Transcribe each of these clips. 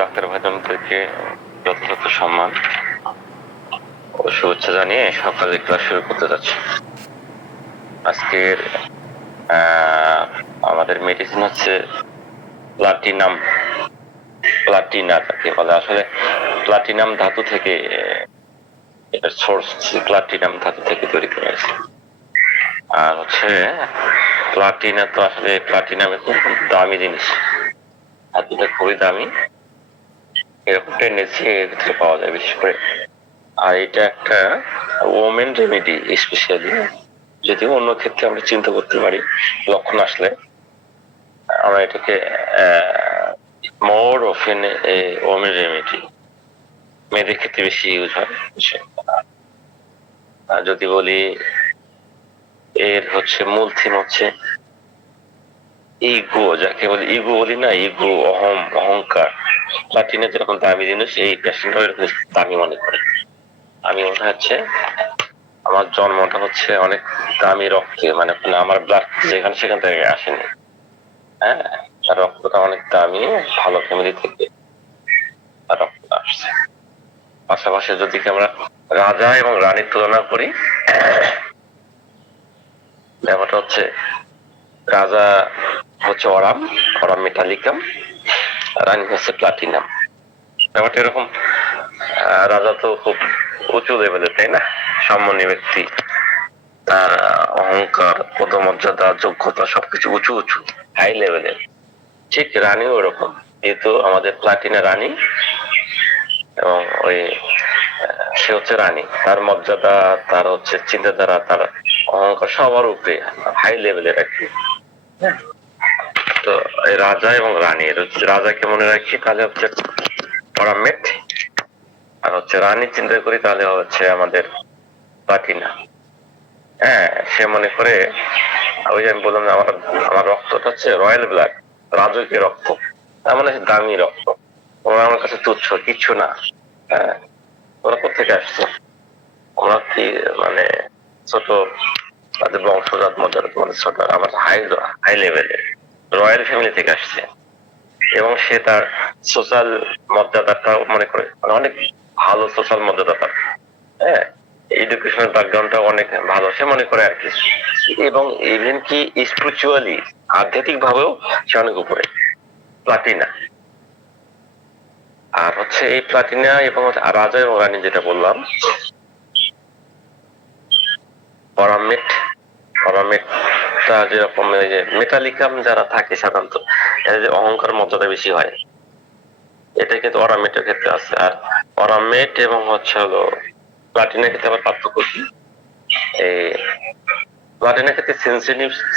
Doctor ভাইদেরকে যথাযথ সম্মান ও শুভেচ্ছা জানিয়ে সকালে ক্লাস শুরু করতে যাচ্ছি। আজকের আমাদের মেডিসিন হচ্ছে প্লাটিনাম। প্লাটিনা তাকে বলে, আসলে প্লাটিনাম ধাতু থেকে এটার সোর্স প্লাটিনাম ধাতু থেকে তৈরি করা হয়েছে। আর হচ্ছে প্লাটিনা তো আসলে প্লাটিনাম খুব দামি জিনিস, ধাতুটা খুবই দামি, এরকম টেন্ডেন্সি এর ভিতরে পাওয়া যায় বিশেষ করে। আর এটা একটা ওমেন রেমেডি স্পেশালি, যদিও অন্য ক্ষেত্রে আমরা চিন্তা করতে পারি লক্ষণ আসলে আমরা এটাকে মোর অফেন ওমেন রেমেডি মেয়েদের ক্ষেত্রে বেশি ইউজ হয়। যদি বলি এর হচ্ছে মূল থিম হচ্ছে ইগো, যাকে বলি ইগো বলি না, ইগো, অহংকার। প্লাটিনা যেরকম দামি জিনিস, এই পেশেন্টও এরকম দামি মনে করে। আমি মনে হচ্ছে আমার জন্মটা হচ্ছে অনেক দামি রক্তে, মানে আমার ব্লাড যেখানে সেখান থেকে আসেনি, হ্যাঁ, রক্তটা অনেক দামি, ভালো ফ্যামিলি থেকে রক্ত আসছে। পাশাপাশি যদি আমরা রাজা এবং রানীর তুলনা করি, ব্যাপারটা হচ্ছে রাজা হচ্ছে অরাম মেটালিকাম, রানী হচ্ছে প্লাটিনাম। ব্যাপারটা এরকম, রাজা তো খুব উঁচু লেভেলের, তাই না, সম্মানীয় ব্যক্তি, তার অহংকার, পদমর্যাদা, যোগ্যতা সবকিছু উঁচু উঁচু, হাই লেভেলের। ঠিক রানীও ওরকম, যেহেতু আমাদের প্লাটিনা রানী এবং ওই সে হচ্ছে রানী, তার মর্যাদা, তার হচ্ছে চিন্তাধারা, তার অহংকার সবার উপরে হাই লেভেলের আর কি। তো এই রাজা এবং রানীর, রাজাকে মনে রাখি তাহলে হচ্ছে পরামেট, আর হচ্ছে রানী চিন্তা করি তাহলে হচ্ছে আমাদের প্লাটিনা। হ্যাঁ, সে মনে করে, ওই যে আমি বললাম না, আমার রক্তটা হচ্ছে রয়্যাল ব্লাড, রাজকীয় রক্ত, তার মানে দামি রক্ত, ওরা আমার কাছে তুচ্ছ কিচ্ছু না। হ্যাঁ, ওরা কোথেকে আসছে, ওরা কি মানে ছোট, তাদের বংশজাত মর্যাদা মানে ছোট, আমার হাই লেভেলের রয়্যাল ফ্যামিলি থেকে আসছে, এবং সে তার সোশ্যাল মর্যাদাটা মনে করে মানে অনেক ভালো সোশ্যাল মর্যাদা তার, হ্যাঁ, এডুকেশনাল ব্যাকগ্রাউন্ডটা অনেক ভালো সে মনে করে আর কি। এবং ইভেন কি স্পিরিচুয়ালি, আধ্যাত্মিক ভাবেও সে অনেক উপরে, প্লাটিনা। আর হচ্ছে এই প্লাটিনা এবং রাজা এবং রানী যেটা বললাম, পরামেট, পরামেটটা যেরকম যে মেটালিকাম যারা থাকে সাধারণত এদের যে অহংকার মর্যাদা বেশি হয়, এটা কিন্তু অরামেটের ক্ষেত্রে আছে। আর অরামেট এবং হচ্ছে হলো প্লাটিনার ক্ষেত্রে আবার পার্থক্য কি, এই প্লাটিনার ক্ষেত্রে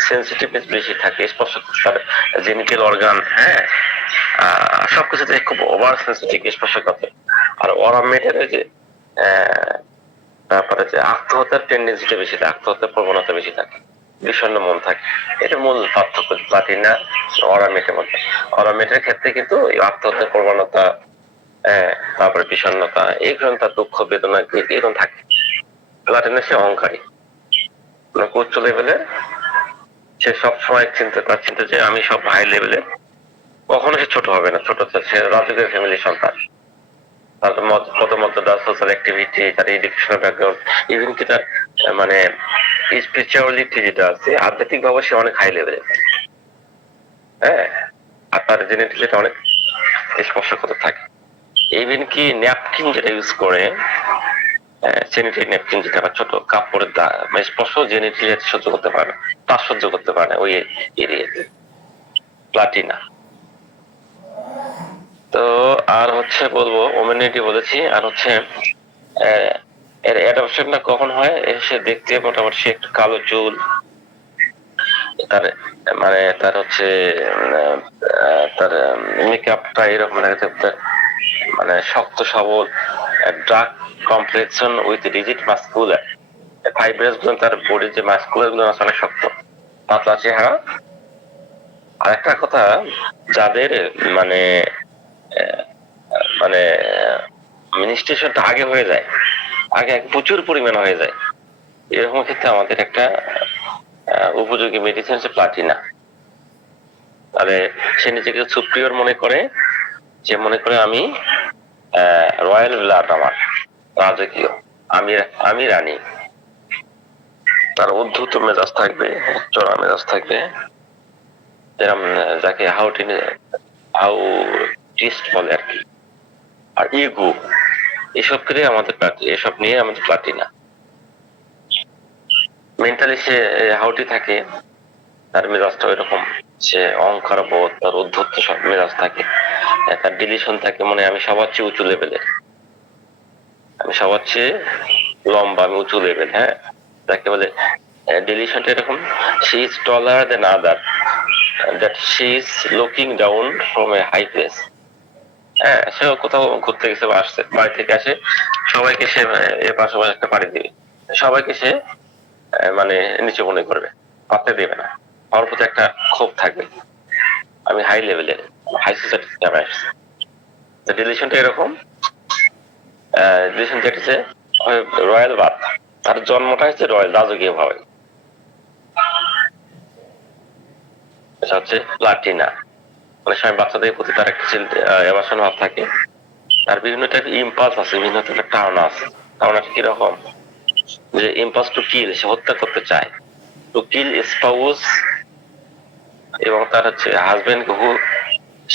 সেন্সিটিভনেস বেশি থাকে, স্পর্শ তার জেনিটাল অর্গান, হ্যাঁ, সবকিছুতে খুব ওভার সেন্সিটিভ, স্পর্শ করতে। আর অরামেটের যে তারপরে যে আত্মহত্যার টেন্ডেন্সিটা বেশি থাকে, আত্মহত্যার প্রবণতা বেশি থাকে, বিষণ্ণ মন থাকে। এটা মূল পার্থক্য প্লাটিনা অরামেটের মধ্যে। অরামেটের ক্ষেত্রে কিন্তু আত্মহত্যার প্রবণতা, তারপরে বিষণ্ণতা, এই ধরনের তার দুঃখ বেদনা এরকম থাকে। প্লাটিনা সে অহংকারী, উচ্চ লেভেলের, সে সবসময় তার চিন্তা যে আমি সব হাই লেভেলে, কখনো সে ছোট হবে না, ছোট সে রাজকীয় ফ্যামিলির সন্তান। তার পদমর্যাদা, সোশ্যাল অ্যাক্টিভিটি, তার এডুকেশনাল ব্যাকগ্রাউন্ড, ইভেন কি তার মানে স্পিরিচুয়ালিটি যেটা আছে, আধ্যাত্মিক ভাবে সে অনেক হাই লেভেলে, হ্যাঁ, আর তার জেনেটিক অনেক স্পর্শকাতর থাকে। ইভেন কি ন্যাপকিন যেটা ইউজ করে, স্যানিটারি ন্যাপকিন যেটা বা ছোট কাপড়ের মানে স্পর্শ জেনেটিক সহ্য করতে পারে না, তা সহ্য করতে পারে না ওই এরিয়াতে, প্লাটিনা। তো আর হচ্ছে বলবো ওমেনিটি বলেছি, আর হচ্ছে এর অ্যাডাপশনটা কখন হয়, সে দেখতে মোটামুটি সে একটু কালো চুল, তার মানে তার হচ্ছে তার মেকআপটা এরকম লাগে, মানে শক্ত সবল, dark complexion with rigid muscular fibrous গুলো, তার বডির যে মাস্কুলার গুলো আছে অনেক শক্ত, পাতলা চেহারা। আর একটা কথা, যাদের মানে মানে মিনিস্ট্রেশনটা আগে হয়ে যায়, আগে প্রচুর পরিমাণ হয়ে যায়, এরকম ক্ষেত্রে আমাদের একটা উপযোগী মেডিসিন হচ্ছে প্লাটিনা। তাহলে সে নিজেকে সুপ্রিয়র মনে করে, যে মনে করে আমি রয়্যাল ব্লাড, আমার রাজকীয়, আমি আমি রানী। তার উদ্ধত মেজাজ থাকবে, চড়া মেজাজ থাকবে, যেরকম যাকে হাউ টিস্ট বলে আর কি। আর ইগো, এসব করে আমাদের এসব নিয়ে আমাদের প্লাটিনা। মেন্টালি সে হাউটি থাকে, তার মেজাজটা এরকম, সে অহংকার বোধ, তার উদ্ধত্ত সব মেজাজ থাকে, তার ডিলিশন থাকে, মনে আমি সবার চেয়ে উঁচু লেভেলের, আমি সবার চেয়ে লম্বা, আমি উঁচু লেভেল। হ্যাঁ, তাকে বলে ডিলিশনটা এরকম, she is taller than other, that she is looking down from a high place. হ্যাঁ, সে কোথাও ঘুরতে গেছে বা আসছে, বাড়ি থেকে আসে, সবাইকে সে এর পাশাপাশি একটা পাড়ি দিবে, সবাইকে সে মানে নিচে মনে করবে, পাত্তে দেবে না, আমার প্রতি একটা ক্ষোভ থাকবে, আমি হাই লেভেলের, হাই সোসাইটি যাবে আসছে। রিলেশনটা এরকম, রিলেশন যেটা হচ্ছে রয়্যাল বার্থ, তার জন্মটা হচ্ছে রয়্যাল, রাজকীয় ভাবে। এটা হচ্ছে প্লাটিনা। অনেক সময় বাচ্চাদের প্রতি তার একটা এভাশন ভাব থাকে, তার বিভিন্ন টাইপের ইম্পালস আছে, বিভিন্ন টাইপের টার্না আছে। টার্নাটা কিরকম, যে ইম্পালস টু কিল, সে হত্যা করতে চায়, টু কিল স্পাউস, এবং তার হচ্ছে হাজবেন্ড হু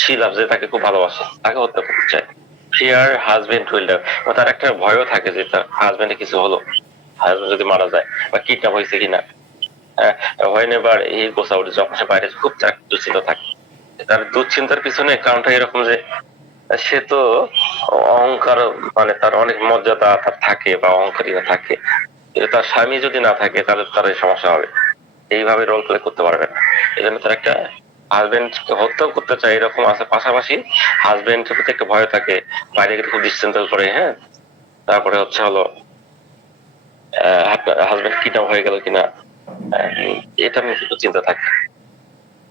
শি লাভ, যে তাকে খুব ভালোবাসে, তাকে হত্যা করতে চায়। ফিয়ার হাজবেন্ড উইল ডাই, তার একটা ভয়ও থাকে যে তার হাজবেন্ডে কিছু হলো, হাজবেন্ড যদি মারা যায় বা কিডন্যাপ হয়েছে কিনা। When ever he goes out, যখন সে বাইরে খুব দুশ্চিন্তা থাকে। তার দুশ্চিন্তার পিছনে কারণটা এরকম যে সে তো অহংকার, মানে তার অনেক মর্যাদা তার থাকে বা অহংকারী থাকে, কিন্তু তার স্বামী যদি না থাকে তাহলে তার এই সমস্যা হবে, এইভাবে রোল প্লে করতে পারবে না। এই জন্য তার একটা হাজবেন্ড কে হত্যাও করতে চায় এরকম আছে, পাশাপাশি হাজবেন্ডের প্রতি একটা ভয় থাকে, বাইরে গিয়ে খুব দুশ্চিন্তা করে। হ্যাঁ, তারপরে হচ্ছে হলো হাজবেন্ড কিডন্যাপ হয়ে গেল কিনা, এটা নিয়ে একটু চিন্তা থাকে।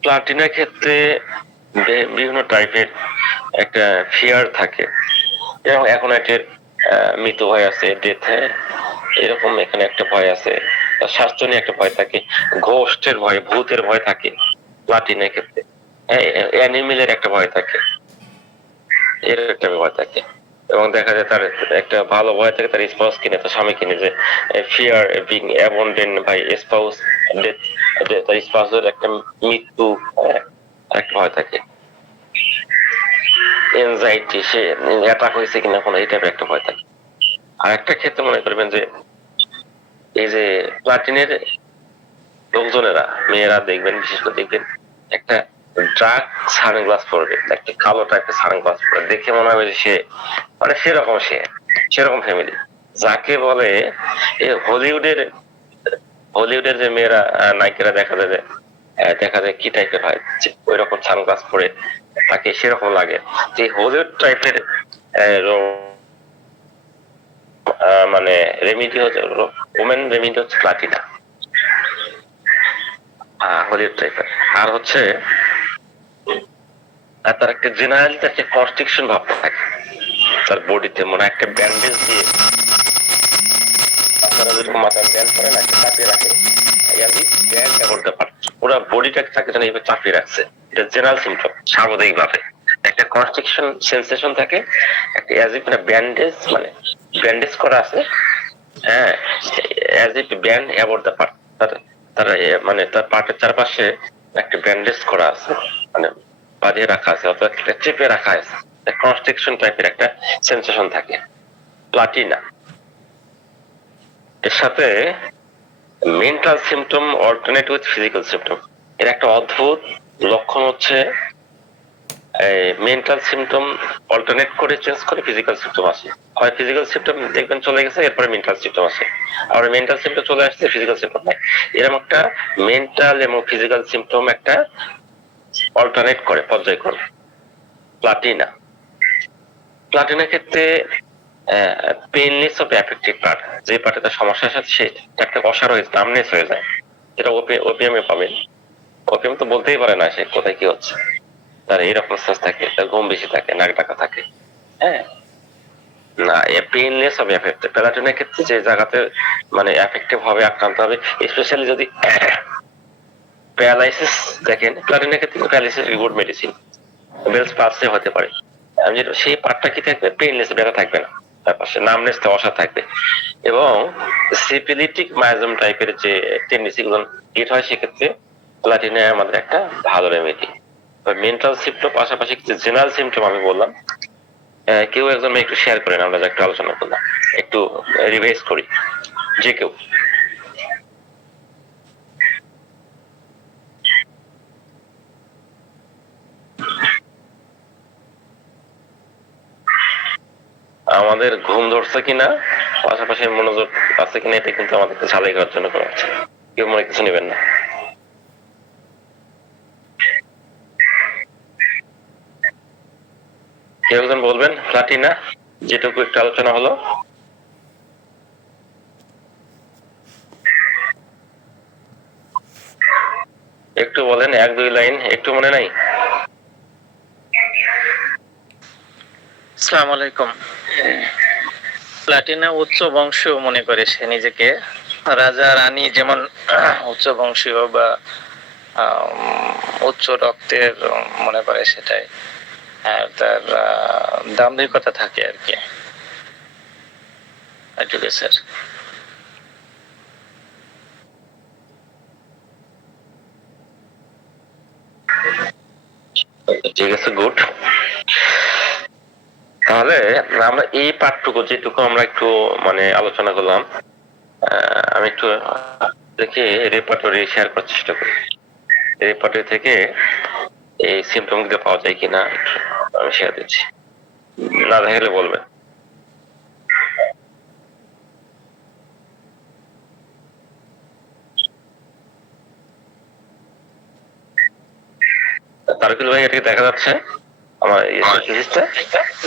প্লাটিনার ক্ষেত্রে বিভিন্ন টাইপের একটা ফিয়ার থাকে, এবং এখন একটা মৃত্যু ভয় আছে, ডেথ, এরকম এখানে একটা ভয় আছে, স্বাস্থ্য নিয়ে একটা ভয় থাকে, ঘোস্টের ভয়, ভূতের ভয় থাকে প্লাটিনের ক্ষেত্রে, অ্যানিমেলের একটা ভয় থাকে, এর একটা ভয় থাকে। এবং দেখা যায় তার একটা ভালো ভয় থাকে তার স্পাউস কিনে, তার স্বামী কিনে, যে fear being abandoned by spouse, death, তার স্পাউসের একটা মৃত্যু, একটা ভয় থাকে। এনজাইটি, সে অ্যাটাক হয়েছে কিনা কোনো, এই টাইপের একটা ভয় থাকে। আর একটা ক্ষেত্রে মনে করবেন যে এই যে প্লাটিনের লোকজনেরা, মেয়েরা দেখবেন, বিশেষ করে দেখবেন একটা ডার্ক সানগ্লাস পরবে, একটা কালো টাইপের সানগ্লাস পরে, দেখে মনে হবে যে সে মানে সেরকম, সেরকম ফ্যামিলি, যাকে বলে হলিউডের, হলিউডের যে মেয়েরা নায়িকারা দেখা যায় কি টাইপের হয়, ওই রকম সানগ্লাস পরে তাকে সেরকম লাগে। যে হলিউড টাইপের মানে রেমিডি হচ্ছে, ওমেন রেমিডি হচ্ছে প্লাটিনা, হলিউড টাইপের। আর হচ্ছে তার একটা জেনারেল, তার একটা কনস্ট্রিকশন ভাবটা থাকে তার বডিতে, মনে হয় একটা ব্যান্ডেজ দিয়ে, আপনারা যেরকম মাথায় ব্যান্ড করে না, একটা চাপিয়ে রাখে, ব্যান্ডটা করতে পারে, পুরো বডিটাকে তাকে যেন এইভাবে চাপিয়ে রাখছে। এটা জেনারেল সিমটম, সামুদায়িক ভাবে একটা কনস্ট্রিকশন সেন্সেশন থাকে, একটা অ্যাজ ইফ ব্যান্ডেজ, মানে ব্যান্ডেজ করা আছে। হ্যাঁ, as if band about the part, তার মানে তার পার্টের চারপাশে একটা ব্যান্ডেজ করা আছে, মানে বাঁধিয়ে রাখা আছে, অথবা চেপে রাখা আছে, কনস্ট্রিকশন টাইপের একটা সেন্সেশন থাকে প্লাটিনা। এর সাথে mental symptom alternate with physical symptom, এর একটা অদ্ভুত লক্ষণ হচ্ছে মেন্টাল সিমটম অল্টারনেট করে, চেঞ্জ করে ফিজিক্যাল সিমটম আসে, হয় ফিজিক্যাল সিমটম দেখবেন চলে গেছে, এরপরে মেন্টাল সিমটম আসে, আর মেন্টাল সিমটম চলে আসছে, ফিজিক্যাল সিমটম নাই। এরকম একটা মেন্টাল এবং ফিজিক্যাল সিমটম একটা অল্টারনেট করে, পর্যায়ক্রমে প্লাটিনা। প্লাটিনার ক্ষেত্রে পেইনলেস অফ অ্যাফেক্টেড পার্ট, যে পার্টে তার সমস্যার সাথে সে একটা অসার হয়ে নামনেস হয়ে যায়, যেটা ওপিএমে পাবেন। ওপিএম তো বলতেই পারে না সে কোথায় কি হচ্ছে, তার এরকম সেন্স থাকে, তার ঘুম বেশি থাকে, নাক ডাকা থাকে। হ্যাঁ, না, পেইনলেস হবে এফেক্টেড প্লাটিনের ক্ষেত্রে, যে জায়গাতে মানে এফেক্টিভ হবে, আক্রান্ত হবে, স্পেশালি যদি প্যারালাইসিস দেখেন, প্লাটিনের ক্ষেত্রে প্যারালাইসিস গুড মেডিসিন, বেলস পালসে হতে পারে, আমি যেটা সেই পার্টটা কি থাকবে, পেইনলেস, ব্যথা থাকবে না, তার পাশে নামনেস অসার থাকবে, এবং সিপিলিটিক মায়াজম টাইপের যে টেন্ডেন্সি গুলো ক্রিয়েট হয়, সেক্ষেত্রে প্লাটিনা আমাদের একটা ভালো রেমেডি। মেন্টাল সিমটম পাশাপাশি কিছু জেনারেল সিমটম আমি বললাম, কেউ একজন একটু শেয়ার করেন, আমরা একটু আলোচনা করলাম, একটু রিভাইজ করি যে কেউ। আমাদের ঘুম ধরছে কিনা, পাশাপাশি মনোযোগ আছে কিনা, এটা কিন্তু আমাদেরকে ঝালাই করার জন্য করা হচ্ছে, কেউ মনে কিছু নেবেন না। কেউ একজন বলবেন প্লাটিনা যেটুকু একটু আলোচনা হলো। একটু বলেন, এক দুই লাইন একটু মনে নাই? আসসালামু আলাইকুম। প্লাটিনা উচ্চ বংশীয় মনে করে সে নিজেকে, রাজা রানী যেমন উচ্চ বংশীয় বা উচ্চ রক্তের মনে করে সেটাই, আর তার দাম্ভিকতা থাকে আর কি। স্যার ঠিক আছে, গুড। তাহলে আমরা এই পাঠটুকু যেটুকু আমরা একটু মানে আলোচনা করলাম, আমি একটু দেখি রেপার্টরি শেয়ার করার চেষ্টা করি, রেপার্টরি থেকে এই সিমটম গুলো পাওয়া যায় কিনা আমি শেয়ার দিচ্ছি, না দেখলে বলবেন। তারকুল ভাই, এটা দেখা যাচ্ছে আমার সিরিজটা?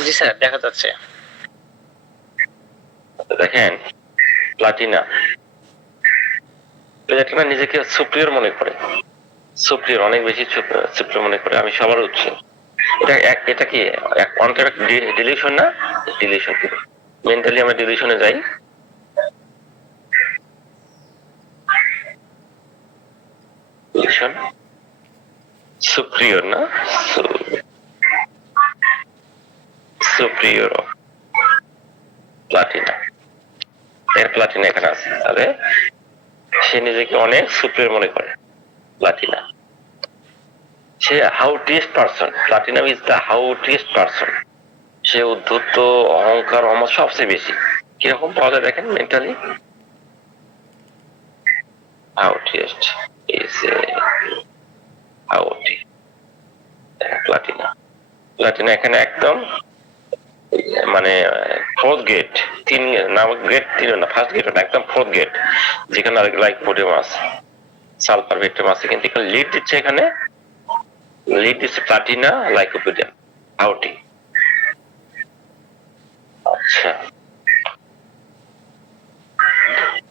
জি স্যার, দেখা যাচ্ছে। দেখেন, প্লাটিনা প্লাটিনা নিজেকে সুপ্রিয়র মনে করে, সুপ্রিয়র, অনেক বেশি সুপ্রিয়র মনে করে, আমি সবার উচ্চ। এটা কি ওয়ান টাইপ ডিলিউশন না? ডিলিউশন, মেন্টালি আমরা ডিলিউশনে যাই। ডিলিউশন সুপ্রিয়র না, সুপ্রিয়র প্লাটিনা, প্লাটিনা এখানে আছে, তাহলে সে নিজেকে অনেক সুপ্রিয়র মনে করে প্লাটিনা। সে haughtiest person, platinum is the haughtiest person. সে উদ্ধত, অহংকার, অমত সবচেয়ে বেশি। কিরকম পাওয়া যায় দেখেন mentally, haughtiest is haughty, Platina. Platina এখানে একদম মানে ফোর্থ গেট, তিন না, গেট তিন না, ফার্স্ট গেট না, একদম ফোর্থ গেট, যেখানে লাইক পোডিয়াম আছে, সালফার ভেক্টর আছে, কিন্তু এখানে লিড দিচ্ছে, এখানে লিড দিচ্ছে প্লাটিনা লাইকোপিডিয়াম, হাউটি। আচ্ছা,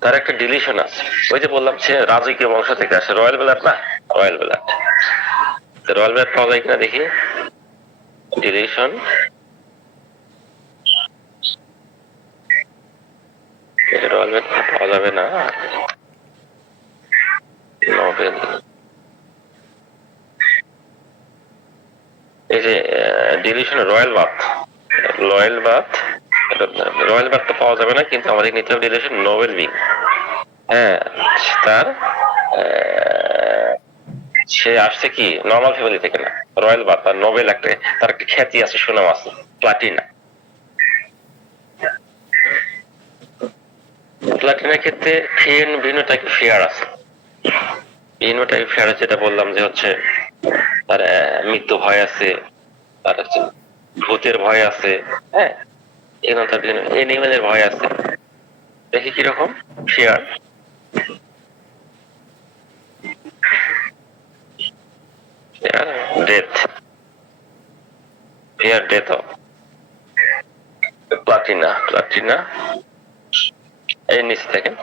তার একটা ডিলিশন আছে, ওই যে বললাম সে রাজকীয় বংশ থেকে আসে, রয়্যাল ব্লাড না, রয়্যাল ব্লাড। রয়্যাল ব্লাড পাওয়া যায় কিনা দেখি, ডিলিশন, রয়্যাল ব্লাড পাওয়া যাবে না, নোবেল, এই যে deletion royal birth, royal birth, royal birth তো পাওয়া যাবে না, কিন্তু আমাদের নিতে হবে ডিলিশন নোবেল বিং। হ্যাঁ, তার সে আসছে কি নর্মাল ফ্যামিলি থেকে না, রয়্যাল বার্থ, আর নোবেল একটা, তার একটা খ্যাতি আছে, সুনাম আছে, প্লাটিনা। প্লাটিনার ক্ষেত্রে ভিন্ন টাইপের ফেয়ার আছে, ভিন্ন টাইপের ফেয়ার আছে, যেটা বললাম যে হচ্ছে তার মৃত্যু ভয় আছে, তার হচ্ছে ভূতের ভয় আছে, হ্যাঁ, এগুলো তার এনিমেলের ভয় আছে। দেখি কিরকম fear, death, fear death of Platina, Platina এই নিচে দেখেন,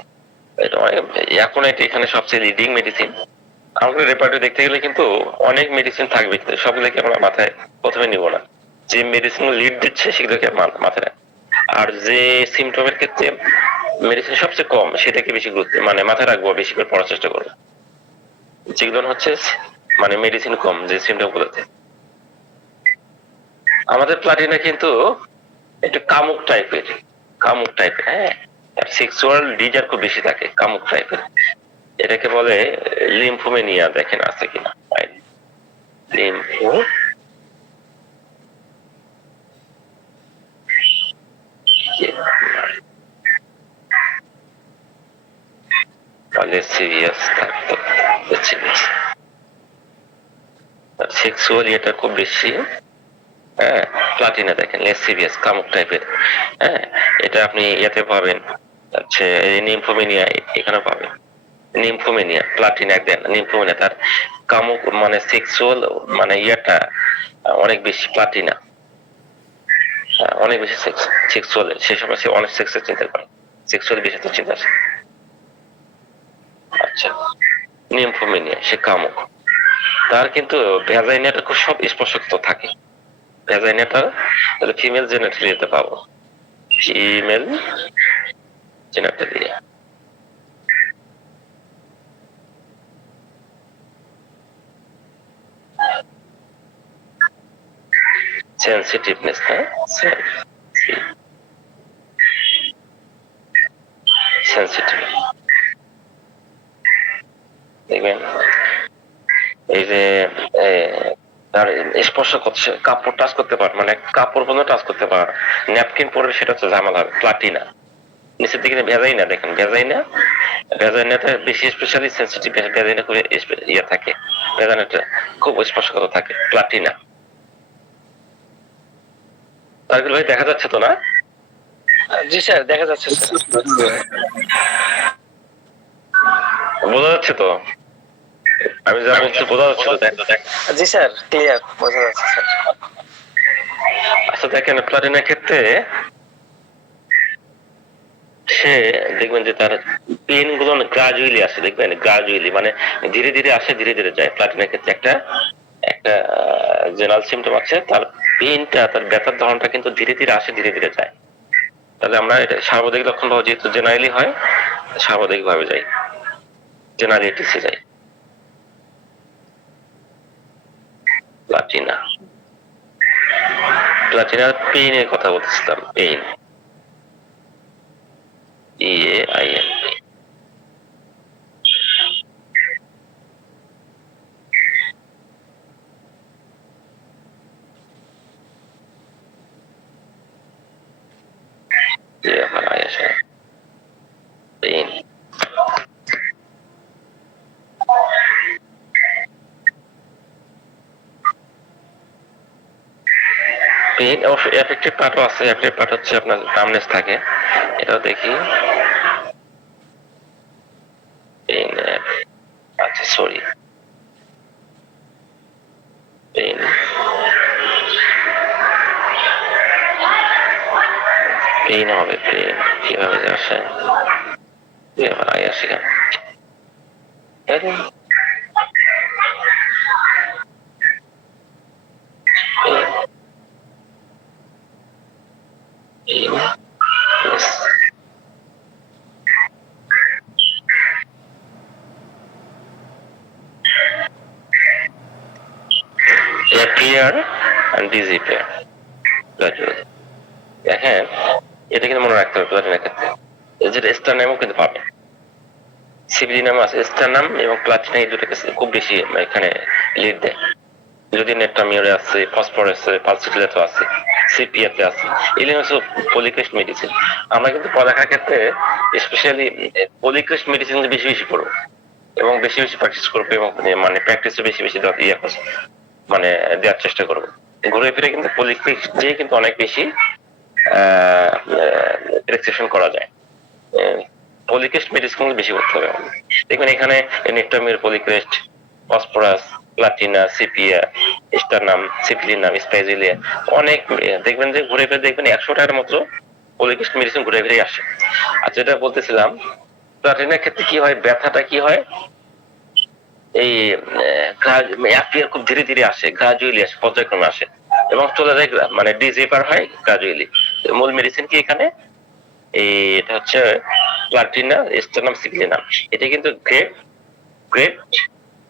এখন এটা এখানে সবচেয়ে লিডিং মেডিসিন। আমাদের রেপার্টরি দেখতে গেলে কিন্তু অনেক মেডিসিন থাকবে, কিন্তু সবগুলোকে আমরা মাথায় প্রথমে নিব না, যে মেডিসিন লিড দিচ্ছে সেগুলোকে মাথায় রাখ, আর যে সিমটমের ক্ষেত্রে মেডিসিন সবচেয়ে কম সেটাকে বেশি গুরুত্ব মানে মাথায় রাখবো, বেশি করে পড়ার চেষ্টা করবো, যেগুলো হচ্ছে মানে মেডিসিন কম যে সিমটম গুলোতে। আমাদের প্লাটিনা কিন্তু একটু কামুক টাইপের, হ্যাঁ, সেক্সুয়াল ডিজার খুব বেশি থাকে, কামুক টাইপের। এটাকে বলে লিম্ফোমেনিয়া, দেখেন আছে কিনা। লিম্ফো সিরিয়াস থাকতো, সেক্সুয়ালি এটা খুব বেশি, হ্যাঁ। প্লাটিনা দেখেন লেসিভিয়াস, কামুক টাইপের, হ্যাঁ। এটা আপনি ইয়েতে পাবেন, হচ্ছে নিম্ফোমেনিয়া, এখানে পাবেন নিম্ফোমেনিয়া, প্লাটিনা দেন নিম্ফোমেনিয়া, তার কামুক মানে সেক্সুয়াল মানে ইয়েটা অনেক বেশি, প্লাটিনা অনেক বেশি সেক্সুয়াল, সেই সময় সে অনেক সেক্সের চিন্তা করে, সেক্সুয়াল বেশি তো চিন্তা আছে। আচ্ছা, নিম্ফোমেনিয়া সে কামুক, তার কিন্তু ভ্যাজাইনাটা খুব সব স্পর্শক্ত থাকে। ভ্যাজাইনাটা তাহলে ফিমেল জেনেটালিতে পাবো, ফিমেল জেনেটালিয়া। সেন্সিটিভনেস, হ্যাঁ, সেন্সিটিভ, দেখবেন এই যে তার স্পর্শ করছে, কাপড় টাচ করতে পার, মানে কাপড় পর্যন্ত টাচ করতে পার, ন্যাপকিন পরে সেটা হচ্ছে ঝামেলা হবে। প্লাটিনা নিচের দিকে ভেজাই না, দেখেন ভেজাইনাটা বেশি স্পেশালি সেন্সিটিভ, ভেজাইনা করে ইয়ে থাকে, ভেজাইনাটা খুব স্পর্শকাতর থাকে, প্লাটিনা। তারগুলো ভাই দেখা যাচ্ছে তো না? জি স্যার, দেখা যাচ্ছে স্যার। বোঝা যাচ্ছে তো? আমি যা বলছি বোঝা যাচ্ছে তো? জি স্যার, ক্লিয়ার বোঝা যাচ্ছে স্যার। আচ্ছা দেখেন, প্লাটিনার ক্ষেত্রে সে দেখবেন যে তার পেন গুলো গ্রাজুয়ালি আসে, দেখবেন গ্রাজুয়ালি মানে ধীরে ধীরে আসে, ধীরে ধীরে যায়। প্লাটিনার ক্ষেত্রে একটা একটা জেনারেল সিমটম আছে, তার পেনটা, তার ব্যথার ধরনটা কিন্তু ধীরে ধীরে আসে, ধীরে ধীরে যায়। তাহলে আমরা এটা সার্বদিক লক্ষণ পাবো, যেহেতু জেনারেলি হয় সার্বদিক ভাবে যাই, জেনারেলিটিসে যাই। প্লাটিনা, প্লাটিনার পেইনের কথা বলতেছিলাম, পেইন, EAIN। পেইন, পেইন অবশ্য এফেক্টিভ পার্টও আছে। এফেক্টিভ পার্ট হচ্ছে আপনার নামনেস থাকে, এটাও দেখি। পেইন, আচ্ছা সরি, পেইন, পেইন হবে, পেইন কিভাবে যে আসে, এবার আই আসি কেন? appear and disappear gradually। দেখেন এটা কিন্তু মনে রাখতে হবে প্লাটিনার ক্ষেত্রে, এই যে স্টারনামও কিন্তু পাবে, সিবিলিনাম আছে, স্টারনাম এবং প্লাটিনা, এই দুটো খুব বেশি এখানে লিড দেয়। যদি নেট্রামিওরে আছে, ফসফরাসে, পালসিটিলেতে আছে, সিপিএতে আছে, এগুলো হচ্ছে পলিক্রিস্ট মেডিসিন। আমরা কিন্তু পড়ালেখার ক্ষেত্রে স্পেশালি পলিক্রিস্ট মেডিসিন বেশি বেশি পড়বো এবং বেশি বেশি প্র্যাকটিস করবো, এবং মানে প্র্যাকটিসও বেশি বেশি ইয়ে মানে দেওয়ার চেষ্টা করবো। ঘুরে ফিরে কিন্তু পলিক্রিস্ট দিয়ে কিন্তু অনেক বেশি রিল্যাক্সেশন করা যায়। পলিক্রিস্ট মেডিসিন বেশি করতে হবে। দেখবেন এখানে নেট্রামিওর, পলিক্রিস্ট, ফসফরাস, প্লাটিনা, সিপিয়া, স্টারনাম, সিপিলিনাম, স্পাইজিলিয়া, অনেক দেখবেন যে ঘুরে ফিরে দেখবেন 100টার মতো পলিক্রিস্ট মেডিসিন ঘুরে ফিরে আসে। আর যেটা বলতেছিলাম, প্লাটিনার ক্ষেত্রে কি হয়, ব্যথাটা কি হয়, এই অ্যাপিয়ার খুব ধীরে ধীরে আসে, গ্রাজুয়ালি আসে, পর্যায়ক্রমে আসে এবং চলে যায়, মানে ডিজেপার হয় গ্রাজুয়ালি। মূল মেডিসিন কি এখানে, এটা হচ্ছে প্লাটিনা, স্টারনাম, সিপিলিনাম। এটা কিন্তু গ্রেট গ্রেট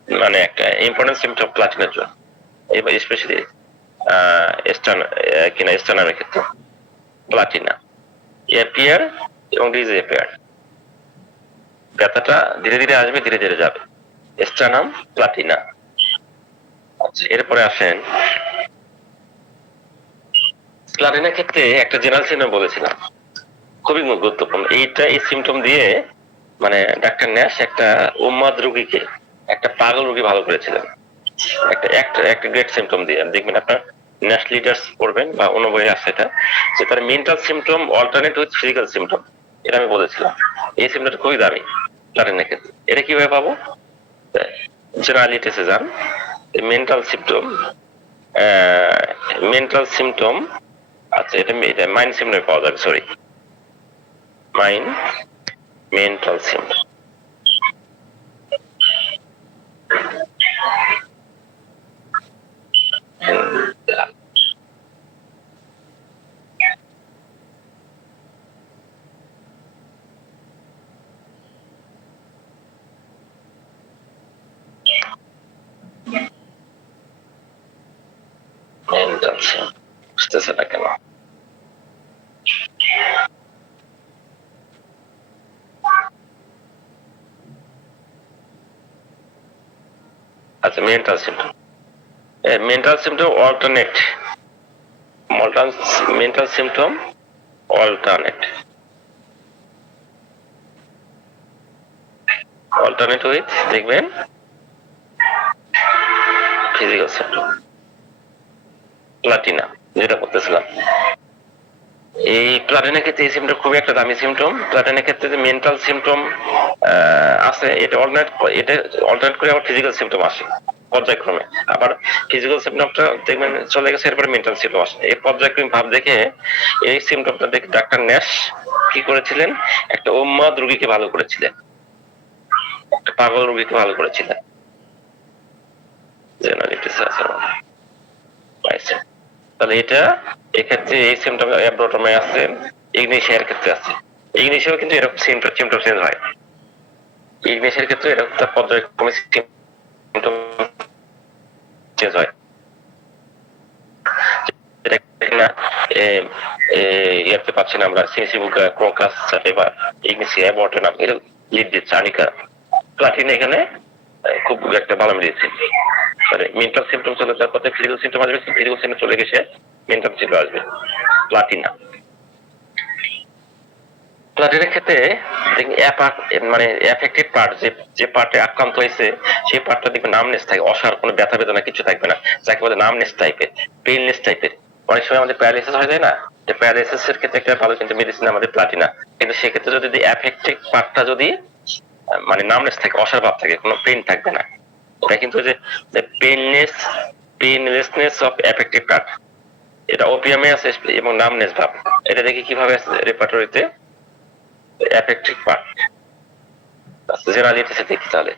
মানে একটা ইম্পর্টেন্ট সিমটম প্লাটিনার জন্য, এবার স্পেশালি স্টানামের ক্ষেত্রে প্লাটিনা অ্যাপিয়ার এবং ডিসঅ্যাপিয়ার, ব্যথাটা ধীরে ধীরে আসবে, ধীরে ধীরে যাবে, স্টানাম প্লাটিনা। আচ্ছা, এরপরে আসেন প্লাটিনার ক্ষেত্রে একটা জেনারেল সিমটম বলেছিলাম, খুবই গুরুত্বপূর্ণ। এই সিমটম দিয়ে মানে ডাক্তার ন্যাশ একটা উন্মাদ রোগীকে, একটা পাগল রোগী ভালো করেছিলেন একটা একটা একটা গ্রেট সিমটম দিয়ে। দেখবেন আপনার ন্যাশ লিডার্স পড়বেন বা অন্য বইয়ে আছে এটা, যে তার mental symptom alternate with physical symptom, এটা আমি বলেছিলাম। এই সিমটমটা খুবই দামি প্লাটিনার ক্ষেত্রে। এটা কিভাবে পাবো? জেনারেলি টেস্টে যান, মেন্টাল সিমটম, মেন্টাল সিমটম, আচ্ছা এটা মাইন্ড সিমটম পাওয়া যাবে, sorry mind mental symptom. Mental symptom বুঝতেছে না কেন? আচ্ছা, mental symptom alternate, mental symptom alternate, alternate with দেখবেন ফিজিক্যাল সিমটম। প্লাটিনা যেটা করতেছিলাম, এই প্লাটিনার ক্ষেত্রে এই সিমটম খুবই একটা দামি সিমটম। প্লাটিনার ক্ষেত্রে যে মেন্টাল সিমটম আছে, এটা অল্টারনেট করে আবার ফিজিক্যাল সিমটম আসে পর্যায়ক্রমে। আবার ফিজিক্যাল সিমটমটা দেখবেন চলে গেছে, এরপরে মেন্টাল সিমটম আসে। এই পর্যায়ক্রমিক ভাব দেখে এই সিমটমটা দেখে ডাক্তার ন্যাশ কি করেছিলেন, একটা উন্মাদ রোগীকে ভালো করেছিলেন, একটা পাগল রোগীকে ভালো করেছিলেন। জেনারেলিটিস আছে পাইছেন? তাহলে এটা এক্ষেত্রে এই সিমটম অ্যাব্রোটমে আছে, ইগনিশিয়ার ক্ষেত্রে আছে। ইগনিশিয়াও কিন্তু এরকম সিমটম চেঞ্জ হয়। ইগনিশিয়ার ক্ষেত্রে এরকম তার পর্যায়ক্রমে সিমটম চেঞ্জ হয়। এটা কিনা ইয়াতে পাচ্ছি না আমরা, সিনিসিবুকা, ক্রোকাস, সাটেবা, ইগনিশিয়া, অ্যাবর্টনাম এর লিড দিচ্ছে আনিকা। প্লাটিনা এখানে খুব একটা ভালো মেডিসিন। মেন্টাল সিমটম চলে যাওয়ার পথে ফিজিক্যাল সিমটম আসবে, ফিজিক্যাল সিমটম চলে গেছে মেন্টাল সিমটম আসবে। প্লাটিনা, প্লাটিনার ক্ষেত্রে মানে এফেক্টেড পার্ট, যে পার্টে আক্রান্ত হয়েছে সেই পার্টটা দেখবে নামনেস থাকে, অসার কোনো ব্যথা বেদনা কিছু থাকবে না, যাকে বলে নামনেস টাইপের, পেইনলেস টাইপের। অনেক সময় আমাদের প্যারালাইসিস হয়ে যায় না, যে প্যারালাইসিস এর ক্ষেত্রে একটা ভালো কিন্তু মেডিসিন আমাদের প্লাটিনা। কিন্তু সেক্ষেত্রে যদি এফেক্টেড পার্টটা যদি মানে নামনেস থাকে, অসার ভাব থাকে, কোনো পেইন থাকবে না, এটা কিন্তু যে পেইনলেসনেস অফ এফেক্টেড পার্ট, এটা ওপিয়ামে আছে এবং নামনেস ভাব। এটা দেখি কিভাবে রেপার্টরিতে এফেক্টিভ পার্ট জেনারেলিটিতে দেখি। তাহলে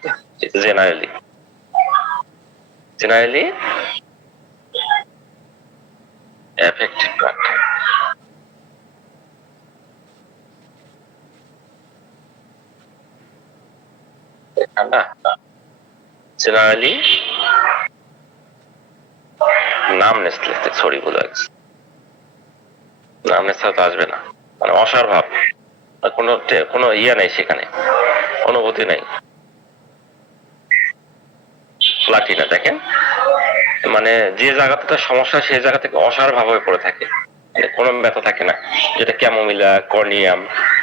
জেনারেলি এফেক্টিভ পার্ট, না জেনারেলি নামনেস লিখতে, সরি বলে নামনেস তো আসবে না, মানে অসার ভাব, কোনো কোনো ইয়া নাই সেখানে, অনুভূতি নাই। প্লাটিনা দেখেন মানে যে জায়গাতে সমস্যা সেই জায়গা থেকে অসার ভাব হয়ে পড়ে থাকে, মানে কোনো ব্যথা থাকে না, যেটা ক্যামোমিলা, কর্নিয়াম,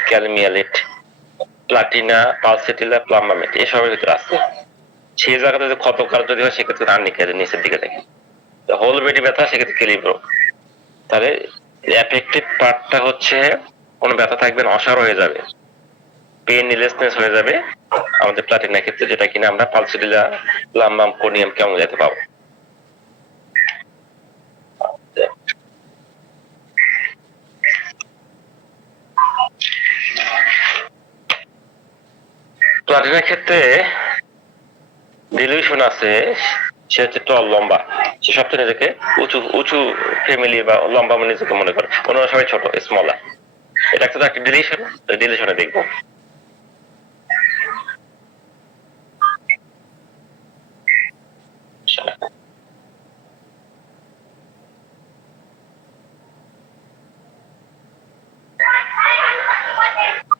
ক্যালমিয়ালেট, প্লাটিনা, পালসেটিলা, প্লাম্বামেট এসবের ভিতরে আছে। সেই জায়গাতে যদি ক্ষতকার যদি হয় সেক্ষেত্রে আর্নিকা নিচের দিকে থাকে, হোল বডি ব্যথা সেক্ষেত্রে ক্লিব্রো। তাহলে এফেক্টেড পার্টটা হচ্ছে কোনো ব্যথা থাকবে না, অসার হয়ে যাবে, পেইনলেসনেস হয়ে যাবে আমাদের প্লাটিনার ক্ষেত্রে, যেটা কিনা আমরা পালসেটিলা, প্লাম্বাম, কর্নিয়াম কেমন যেতে পাবো। প্লাটিনার ক্ষেত্রে ডিলিউশন আছে, সে হচ্ছে টল, লম্বা, সে সবচেয়ে নিজেকে উঁচু উঁচু ফ্যামিলি বা লম্বা মানে নিজেকে মনে করে, অন্যরা সবাই ছোট স্মলার। এটা একটা ডিলিউশন, ডিলিউশনে দেখবো।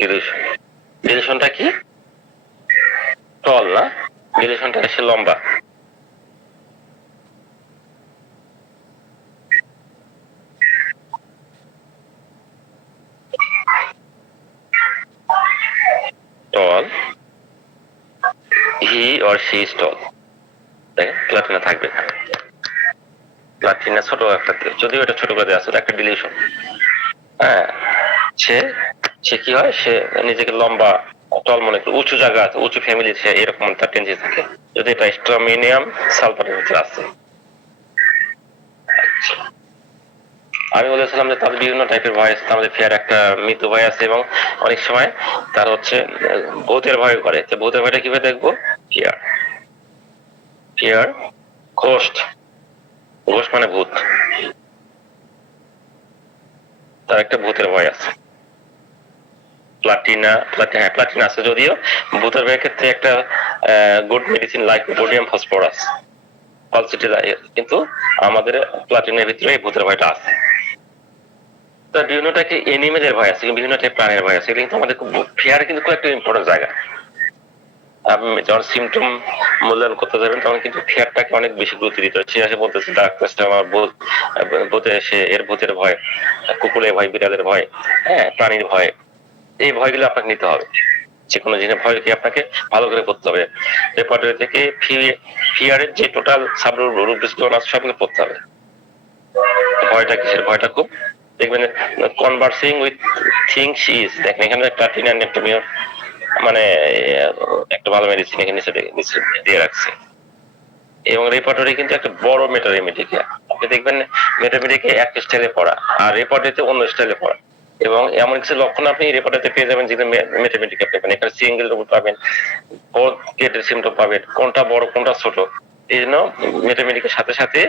ডিলিউশন। ডিলিউশনটা কি? টল না, ডিলিউশনটা এসে লম্বা। Tall, he or she is tall. দেখেন প্লাটিনা থাকবে না, প্লাটিনা ছোট একটা, যদিও এটা ছোট করে আসলে একটা ডিলিউশন। হ্যাঁ, সে সে কি হয়, সে নিজেকে লম্বা টল মনে করে, উঁচু জায়গা আছে, উঁচু ফ্যামিলি, সে এরকম তার টেন্ডেন্সি থাকে, যদি এটা স্ট্রোমিনিয়াম সালফারের ভিতরে আছে। আচ্ছা, আমি বলেছিলাম যে তাদের বিভিন্ন টাইপের ভয় আছে। আমাদের ফিয়ার একটা মৃত্যু ভয় আছে, এবং অনেক সময় তার হচ্ছে ভূতের ভয় করে। তো ভূতের ভয়টা কিভাবে দেখবো? ফিয়ার, ফিয়ার ঘোস্ট, ঘোস্ট মানে ভূত, তার একটা ভূতের ভয় আছে। প্লাটিনা, প্লাটিনা আছে, যদিও ভূতের ভয়ের ক্ষেত্রে একটা গুড মেডিসিন লাইকোপোডিয়াম ফসফরাস ফলসিটি, কিন্তু আমাদের প্লাটিনের ভিতরে এই ভূতের ভয়টা আছে। তার বিভিন্ন টাইপের এনিমেলের ভয় আছে, বিভিন্ন টাইপের প্রাণের ভয় আছে, কিন্তু আমাদের ফিয়ার কিন্তু খুব একটা ইম্পর্টেন্ট জায়গা। আপনি যখন সিমটম মূল্যায়ন করতে যাবেন তখন কিন্তু ফিয়ারটাকে অনেক বেশি গুরুত্ব দিতে হবে। সে আসে বলতেছে ডাক্তার আমার ভূতে এসে, এর ভূতের ভয়, কুকুরের ভয়, বিড়ালের ভয়, হ্যাঁ প্রাণীর ভয়, এই ভয়গুলো আপনাকে নিতে হবে। যে কোনো জিনিসের ভয়কে আপনাকে ভালো করে পড়তে হবে। রেপার্টরি থেকে ফিয়ারের যে টোটাল সাবরূপ আছে সবগুলো পড়তে হবে। ভয়টা কিসের? ভয়টা খুব, দেখবেন কনভার্সিং উইথ থিংস ইজ, দেখেন এখানে প্লাটিনা নেপটোমিয়র মানে একটা ভালো মেডিসিন এখানে নিচে দিয়ে রাখছে। এবং রেপার্টরি কিন্তু একটা বড় মেটারেমেডিকে, আপনি দেখবেন মেটারেমেডিকে এক স্টাইলে পড়া আর রেপার্টরিতে অন্য স্টাইলে পড়া, এবং এমন কিছু লক্ষণ আপনি রেপার্টরিতে পেয়ে যাবেন যেগুলো মেটামেটিকে পাবেন। এখানে সিঙ্গেল রুট পাবেন, বোথ গেটের সিমটম পাবেন, কোনটা বড় কোনটা ছোট। এই জন্য মেটামেটিকের সাথে সাথে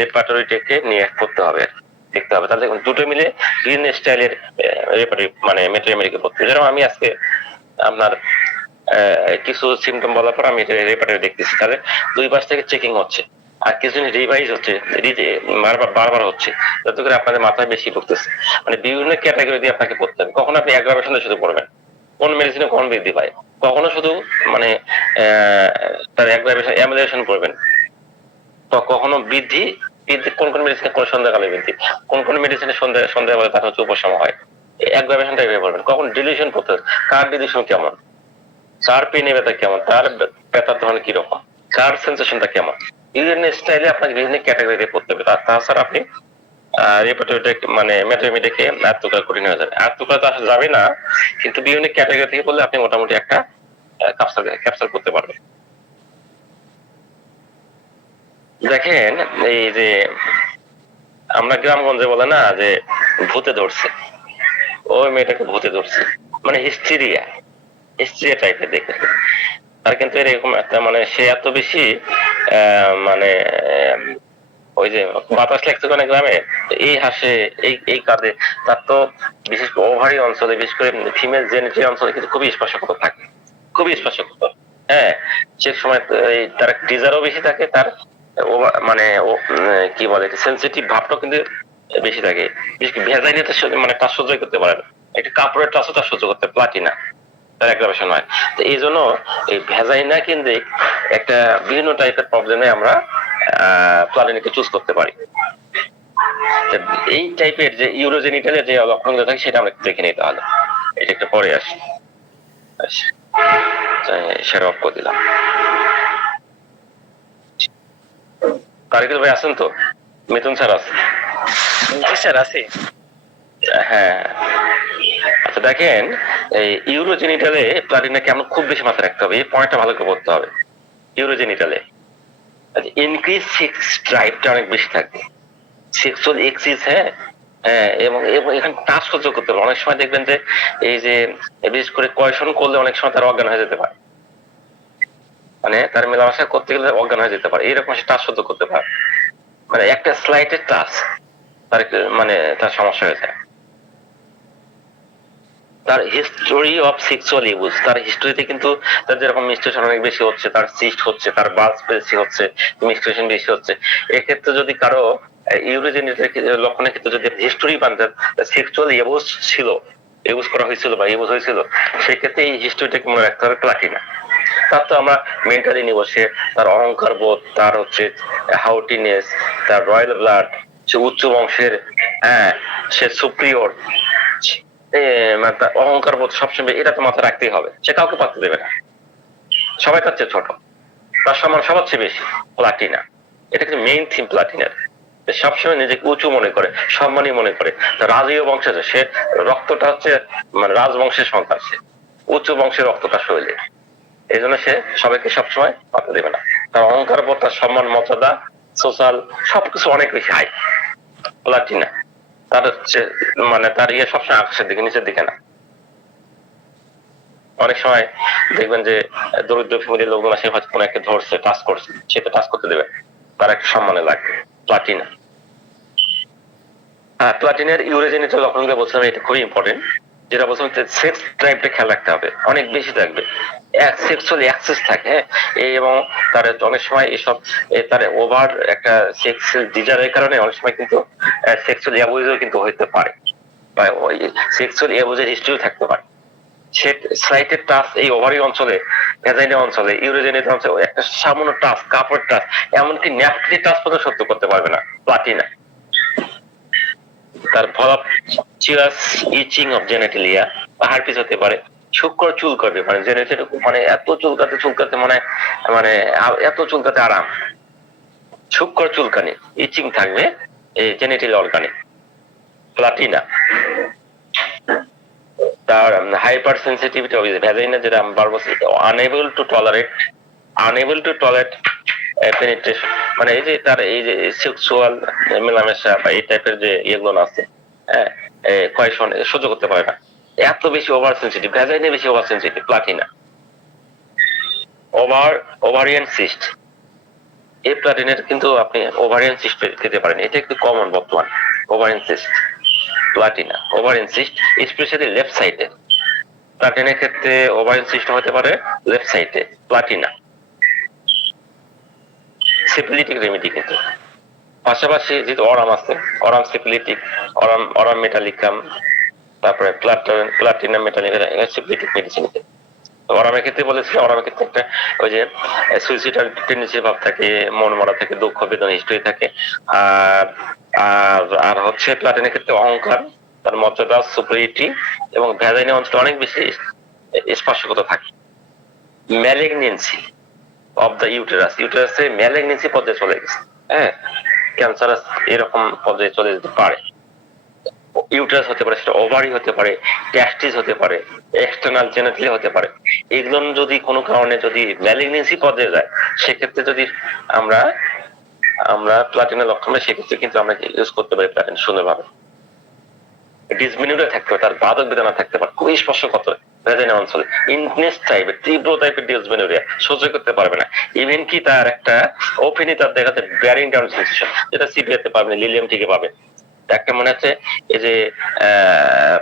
রেপার্টরিটাকে নিয়ে পড়তে হবে, দেখতে হবে। তাহলে দেখুন দুটো মিলে বিভিন্ন স্টাইলের রেপার্টরি মানে মেটামেটিকে পড়তে হবে। যেরকম আমি আজকে আপনার কিছু সিমটম বলার পর আমি রেপার্টরি দেখতেছি, তাহলে দুই পাশ থেকে চেকিং হচ্ছে, আর কিছু রিভাইজ হচ্ছে, বারবার হচ্ছে, যাতে করে আপনাদের মাথায় বেশি ঢুকতেছে। মানে বিভিন্ন ক্যাটাগরি দিয়ে আপনাকে পড়তে হবে। কখনো আপনি অ্যাগ্রাভেশনে শুধু পড়বেন, কোন মেডিসিনে কোন বৃদ্ধি পায়, কখনো শুধু মানে তার অ্যাগ্রাভেশন করবেন, কখনো বৃদ্ধি, কোন কোন মেডিসিনে কোন সন্ধ্যাকালে বৃদ্ধি, কোন কোন মেডিসিনে সন্ধ্যাবেলা তার হচ্ছে উপশম হয়, অ্যাগ্রাভেশন টাইপের পড়বেন। কখন ডিলিউশন করতে হবে, কার ডিলিউশন কেমন, কার পেনে ব্যথা কেমন, তার ব্যথার ধরন কিরকম, কার সেন্সেশনটা কেমন, বিভিন্ন স্টাইলে আপনাকে বিভিন্ন ক্যাটাগরিতে পড়তে হবে। তাছাড়া আপনি রেপার্টরিটা মানে মেটামেটিকে আয়ত্ত করা কঠিন হয়ে যাবে। আয়ত্ত করা তো আসলে যাবে না, কিন্তু বিভিন্ন ক্যাটাগরি থেকে বললে আপনি মোটামুটি একটা ক্যাপচার করতে পারবেন। দেখেন এই যে আমরা গ্রামগঞ্জে বলে না যে ভূতে ধরছে, ওই মেয়েটাকে ভূতে ধরছে, মানে হিস্টেরিয়া, হিস্টেরিয়া টাইপের দেখে। আর কিন্তু এরকম একটা মানে সে এত বেশি মানে ওই যে বাতাস লাগছে কোন গ্রামে, এই হাসে এই কাঁদে, তার তো বিশেষ করে ওভারি অঞ্চলে, বিশেষ করে ফিমেল জেনিটাল অঞ্চলে কিন্তু খুবই স্পর্শকাতর থাকে, খুবই স্পর্শকাতর। হ্যাঁ, সে সময় তার ডিজারও বেশি থাকে, তার মানে কি বলে সেন্সিটিভ ভাবটাও কিন্তু বেশি থাকে। বিশেষ করে ভেজাইনিতে মানে টাচ সহ্য করতে পারে না, একটা কাপড়ের টাচও তার সহ্য করতে, প্লাটিনা তার অ্যাগ্রাভেশন হয়। তো এই জন্য এই ভেজাইনা কিন্তু একটা বিভিন্ন টাইপের প্রবলেমে আমরা প্লাটিনাকে চুজ করতে পারি। এই টাইপের যে ইউরোজেনিটালের যে লক্ষণগুলো থাকে সেটা আমরা দেখে নিতে হবে। এটা একটু পরে আসি, সেটা অফ করে দিলাম। তারিকুল ভাই আছেন তো? মিথুন স্যার আছে? জি স্যার আছি। হ্যাঁ, আচ্ছা দেখেন এই ইউরোজেনিটালে প্লাটিনাকে আমরা খুব বেশি মাথায় রাখতে হবে, এই পয়েন্টটা ভালো করে বলতে হবে। ইউরোজেনিটালে ইনক্রিজ সেক্স ড্রাইভটা অনেক বেশি থাকবে, সেক্সুয়াল এক্সিস, হ্যাঁ এবং এখানে টাচ সহ্য করতে হবে। অনেক সময় দেখবেন যে এই যে বিশেষ করে কয়শন করলে অনেক সময় তার অজ্ঞান হয়ে যেতে পারে, মানে তার মেলামেশা করতে গেলে অজ্ঞান হয়ে যেতে পারে, এরকম সে টাচ সহ্য করতে পারে, মানে একটা স্লাইটের টাচ তার মানে তার সমস্যা হয়ে যায়। তার হিস্টোরি অফ সেক্সুয়াল ইউজ, তার হিস্টোরিতে কিন্তু তার যেরকম মিস্ট্রেশন অনেক বেশি হচ্ছে, তার সিস্ট হচ্ছে, তার বাল্ব বেশি হচ্ছে, মিস্ট্রেশন বেশি হচ্ছে, এক্ষেত্রে যদি কারো ইউরোজেনিটাল লক্ষণের ক্ষেত্রে যদি হিস্টোরি পান সেক্সুয়াল ইউজ ছিল, ইউজ করা হয়েছিল বা ইউজ হয়েছিল, সেক্ষেত্রে এই হিস্ট্রিটাকে মনে রাখতে হবে প্লাটিনা। তার তো আমরা মেন্টালি নিব, সে তার অহংকার বোধ, তার হচ্ছে হাউটিনেস, তার রয়্যাল ব্লাড, সে উচ্চ বংশের, হ্যাঁ সে সুপ্রিয়র, মানে তার অহংকার বোধ সবসময়, এটা তো মাথায় রাখতেই হবে। সে কাউকে পাত্তা দেবে না, সবাই তার চেয়ে ছোট, তার সম্মান সবার চেয়ে বেশি। প্লাটিনা, এটা কিন্তু মেইন থিম প্লাটিনার। সবসময় নিজেকে উঁচু মনে করে, সম্মানী মনে করে। রাজীয় বংশের, সে রক্তটা হচ্ছে মানে রাজবংশের সন্তান, সে উচ্চ বংশের রক্তটা শরীরে, এই জন্য সে সবাইকে সবসময় পাত্তা দেবে না। তার অহংকার বোধ, তার সম্মান, মর্যাদা, সোশ্যাল সবকিছু অনেক বেশি হাই প্লাটিনা। তার হচ্ছে মানে তার ইয়ে সবসময় আকাশের দিকে, নিচের দিকে না। অনেক সময় দেখবেন যে দরিদ্র ফ্যামিলির লোকজন আসে, হয়তো কোনো একটা ধরছে, টাচ করছে, সেটা টাচ করতে দেবে, তার একটা সম্মানে লাগবে। প্লাটিনা। হ্যাঁ, প্লাটিনের ইউরোজেনিটাল লক্ষণগুলো বলছিলাম, এটা খুবই ইম্পর্টেন্ট। যেটা বলছিলাম, সেক্স ড্রাইভটা খেয়াল রাখতে হবে, অনেক বেশি থাকবে, সেক্সুয়ালি অ্যাক্সেস থাকে, হ্যাঁ। এবং তার অনেক সময় এসব তার ওভার একটা সেক্সুয়াল ডিজায়ারের কারণে অনেক সময় কিন্তু সেক্সুয়াল অ্যাবুজও কিন্তু হইতে পারে, বা ওই সেক্সুয়াল অ্যাবুজের হিস্ট্রিও থাকতে পারে। সে স্লাইটেড টাচ এই ওভারি অঞ্চলে, ভ্যাজাইনা অঞ্চলে, ইউরোজেনিটাল অঞ্চলে একটা সামান্য টাচ, কাপড় টাচ, এমনকি ন্যাপকি টাচ পর্যন্ত সহ্য করতে পারবে না প্লাটিনা। তার ভলাপচিয়াস ইচিং অফ জেনেটিলিয়া বা হারপিস হতে পারে, শুষ্ক চুল করবে, মানে জেনেটিল, মানে এত চুলকাতে চুলকাতে মানে মানে এত চুলকাতে আরাম, শুষ্ক চুলকানি, ইচিং থাকবে এই জেনেটিল অর্গানে। প্লাটিনা। তার হাইপার সেন্সিটিভিটি অফ ভ্যাজাইনা, যেটা আমি বারবার আনএবল টু টলারেট পেনিট্রেশন, মানে এই যে তার এই যে সেক্সুয়াল মেলামেশা বা এই টাইপের যে ইয়েগুলো আছে, হ্যাঁ, কয়েকশন সহ্য করতে পারে না, এত বেশি ওভার সেন্সিটিভ, ভ্যাজাইনা বেশি over sensitive Platina. Ovarian cyst, এই প্লাটিনের কিন্তু আপনি ওভারিয়ান সিস্ট পেতে পারেন, এটা একটু কমন বর্তমান। Ovarian cyst, Platina, ovarian cyst, specially left সাইডে। প্লাটিনের ক্ষেত্রে ওভারিয়ান সিস্ট হতে পারে লেফট সাইডে, প্লাটিনা। সিপিলিটিক রেমেডি কিন্তু পাশাপাশি যেহেতু অরাম আছে, অরাম সিপিলিটিক, অরাম মেটালিকাম, তারপরে প্লাটিনাম মেটালিকাম, সিপিলিটিক মেডিসিন। অরামের ক্ষেত্রে বলেছি, অরামের ক্ষেত্রে একটা ওই যে সুইসাইডাল টেন্ডেন্সি ভাব থাকে, মন মারা থাকে, দুঃখ বেদনা হিস্ট্রি থাকে। আর আর আর হচ্ছে প্লাটিনের ক্ষেত্রে অহংকার, তার মর্যাদা, সুপিরিটি এবং ভ্যাজাইনা অঞ্চলে অনেক বেশি স্পর্শকতা থাকে। ম্যালিগনেন্সি অফ দ্য ইউটেরাস, ইউটেরাসে ম্যালিগনেন্সি পর্যায়ে চলে গেছে, হ্যাঁ, ক্যান্সারাস এরকম পর্যায়ে চলে যেতে পারে। ইউটেরাস হতে পারে, সেটা ওভারি হতে পারে, ট্যাস্টিস হতে পারে, এক্সটার্নাল জেনিটালি হতে পারে। এগুলো যদি কোনো কারণে যদি ম্যালিগনেন্সি পর্যায়ে যায়, সেক্ষেত্রে যদি আমরা আমরা প্লাটিনের লক্ষণে, সেক্ষেত্রে কিন্তু আমরা ইউজ করতে পারি প্লাটিন সুন্দরভাবে। ডিসমিনিউরিয়া থাকতে পারে, তার বাদক বেদনা থাকতে পারে, খুবই স্পর্শকত ভ্যাজাইনা অঞ্চলে, ইন্টেন্স টাইপের, তীব্র টাইপের ডিসমিনিউরিয়া, সহ্য করতে পারবে না। ইভেন কি তার একটা ওপেনই তার দেখাতে ব্যারিং ডাউন সেন্সেশন, যেটা সিপিআতে পাবেন, লিলিয়াম থেকে পাবে। একটা মনে হচ্ছে এই যে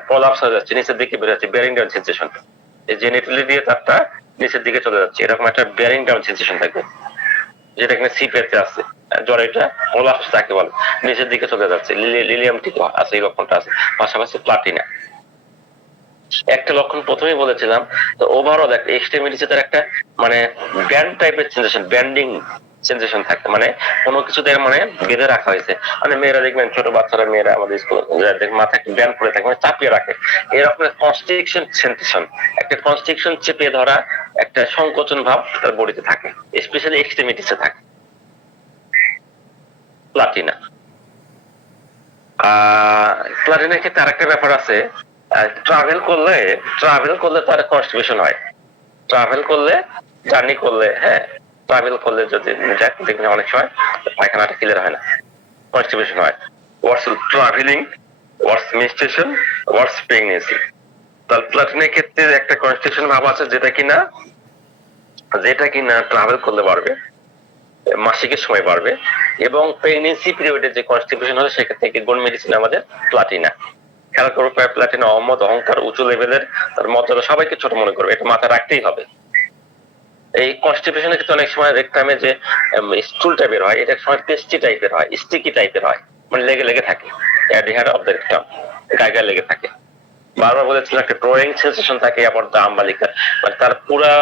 প্রলাপস হয়ে যাচ্ছে, নিচের দিকে বের হচ্ছে, ব্যারিং ডাউন সেন্সেশন, এই জেনিটালি দিয়ে তারটা নিচের দিকে চলে যাচ্ছে, এরকম একটা ব্যারিং ডাউন সেন্সেশন থাকবে, যেটা এখানে সিপিআতে আছে। জ্বর, এটা প্রলাপস তাকে বলে, নিচের দিকে চলে যাচ্ছে, লিলিয়াম ঠিক আছে, এই লক্ষণটা আছে। পাশাপাশি প্লাটিনা একটা লক্ষণ প্রথমেই বলেছিলাম। তো ওভারঅল একটা এক্সট্রিমিটিতে তার একটা মানে ব্যান্ড টাইপের সেন্সেশন, ব্যান্ডিং সেন্সেশন থাকে, মানে কোনো কিছুতে মানে বেঁধে রাখা হয়েছে। মানে মেয়েরা দেখবেন, ছোট বাচ্চারা, মেয়েরা আমাদের স্কুলে মাথায় ব্যান্ড পরে থাকে, মানে চাপিয়ে রাখে, এরকম কনস্ট্রিকশন সেন্সেশন, একটা কনস্ট্রিকশন চেপে ধরা, একটা সংকোচন ভাব তার বডিতে থাকে, স্পেশালি এক্সট্রিমিটিসে থাকে প্লাটিনা। প্লাটিনের ক্ষেত্রে আরেকটা ব্যাপার আছে, ট্রাভেল করলে তার কনস্টিপেশন হয়, ট্রাভেল করলে, জার্নি করলে, হ্যাঁ, ট্রাভেল করলে যদি যাক, দেখবেন অনেক সময় পায়খানাটা ক্লিয়ার হয় না, কনস্টিপেশন হয়। ওয়াটস ট্রাভেলিং, ওয়াটস মেনস্ট্রুয়েশন, ওয়াটস প্রেগন্যান্সি। তার প্লাটিনের ক্ষেত্রে একটা কনস্টিপেশন ভাব আছে, যেটা কিনা ট্রাভেল করলে বাড়বে, মাসিকের সময় বাড়বে, এবং প্রেগন্যান্সি পিরিয়ডে যে কনস্টিপেশন হবে, সেক্ষেত্রে গুড মেডিসিন আমাদের প্লাটিনা। খেয়াল করবো, প্লাটিনা অহম্মদ, অহংকার, উঁচু লেভেলের, তার মর্যাদা, সবাইকে ছোট মনে করবে, এটা মাথায় রাখতেই হবে। এই কনস্টিপেশনের ক্ষেত্রে অনেক সময় রেকটামে যে স্টুল টাইপের হয়, এটা সময় পেস্টি টাইপের হয়, স্টিকি টাইপের হয়, মানে লেগে লেগে থাকে, অ্যাডিহার অফ দ্য রেকটাম, গায়ে গায়ে লেগে থাকে। বারবার বলেছিল একটা ড্রয়িং সেন্সেশন থাকে অ্যাবাউট দ্য আম্বালিকা, মানে তার পুরা